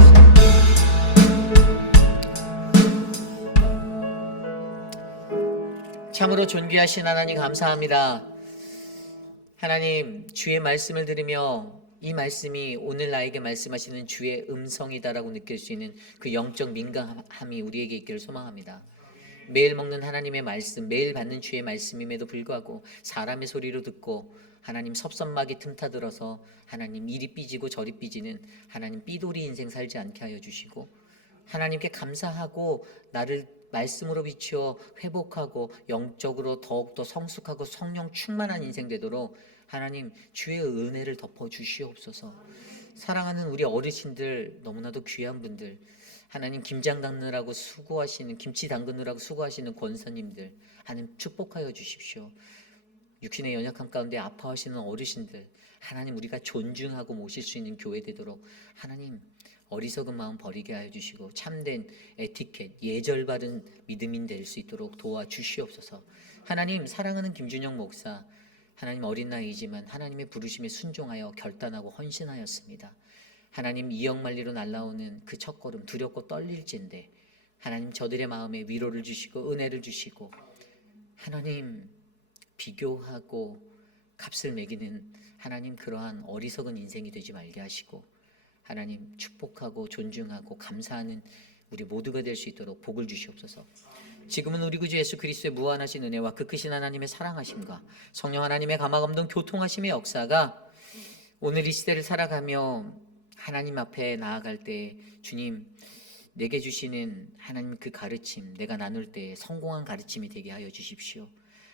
참으로 존귀하신 하나님 감사합니다. 하나님 주의 말씀을 들으며 이 말씀이 오늘 나에게 말씀하시는 주의 음성이다라고 느낄 수 있는 그 영적 민감함이 우리에게 있기를 소망합니다. 매일 먹는 하나님의 말씀, 매일 받는 주의 말씀임에도 불구하고 사람의 소리로 듣고 하나님 섭섭막이 틈타들어서 하나님 이리 삐지고 저리 삐지는 하나님 삐돌이 인생 살지 않게 하여 주시고 하나님께 감사하고 나를 말씀으로 비추어 회복하고 영적으로 더욱더 성숙하고 성령 충만한 인생 되도록 하나님 주의 은혜를 덮어 주시옵소서. 사랑하는 우리 어르신들 너무나도 귀한 분들 하나님 김장 담느라고 수고하시는 김치 담그느라고 수고하시는 권사님들 하나님 축복하여 주십시오. 육신의 연약함 가운데 아파하시는 어르신들 하나님 우리가 존중하고 모실 수 있는 교회 되도록 하나님 어리석은 마음 버리게 하여 주시고 참된 에티켓 예절 바른 믿음인 될 수 있도록 도와주시옵소서. 하나님 사랑하는 김준영 목사 하나님 어린 나이지만 하나님의 부르심에 순종하여 결단하고 헌신하였습니다. 하나님 이역만리로 날아오는 그 첫걸음 두렵고 떨릴진데 하나님 저들의 마음에 위로를 주시고 은혜를 주시고 하나님 비교하고 값을 매기는 하나님 그러한 어리석은 인생이 되지 말게 하시고 하나님 축복하고 존중하고 감사하는 우리 모두가 될 수 있도록 복을 주시옵소서. 지금은 우리 구주 예수 그리스도의 무한하신 은혜와 그 크신 하나님의 사랑하심과 성령 하나님의 감화감동 교통하심의 역사가 오늘 이 시대를 살아가며 하나님 앞에 나아갈 때 주님 내게 주시는 하나님 그 가르침 내가 나눌 때 성공한 가르침이 되게 하여 주십시오.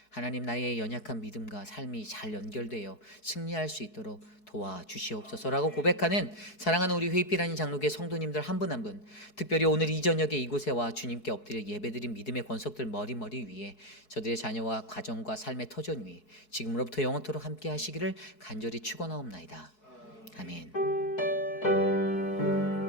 하나님 나의 연약한 믿음과 삶이 잘 연결되어 승리할 수 있도록 도와주시옵소서라고 고백하는 사랑하는 우리 회의비라는 장로교회 성도님들 한 분 한 분 특별히 오늘 이 저녁에 이곳에 와 주님께 엎드려 예배드린 믿음의 권속들 머리 위에 저들의 자녀와 가정과 삶의 터전 위에 지금으로부터 영원토록 함께 하시기를 간절히 축원하옵나이다. 아멘.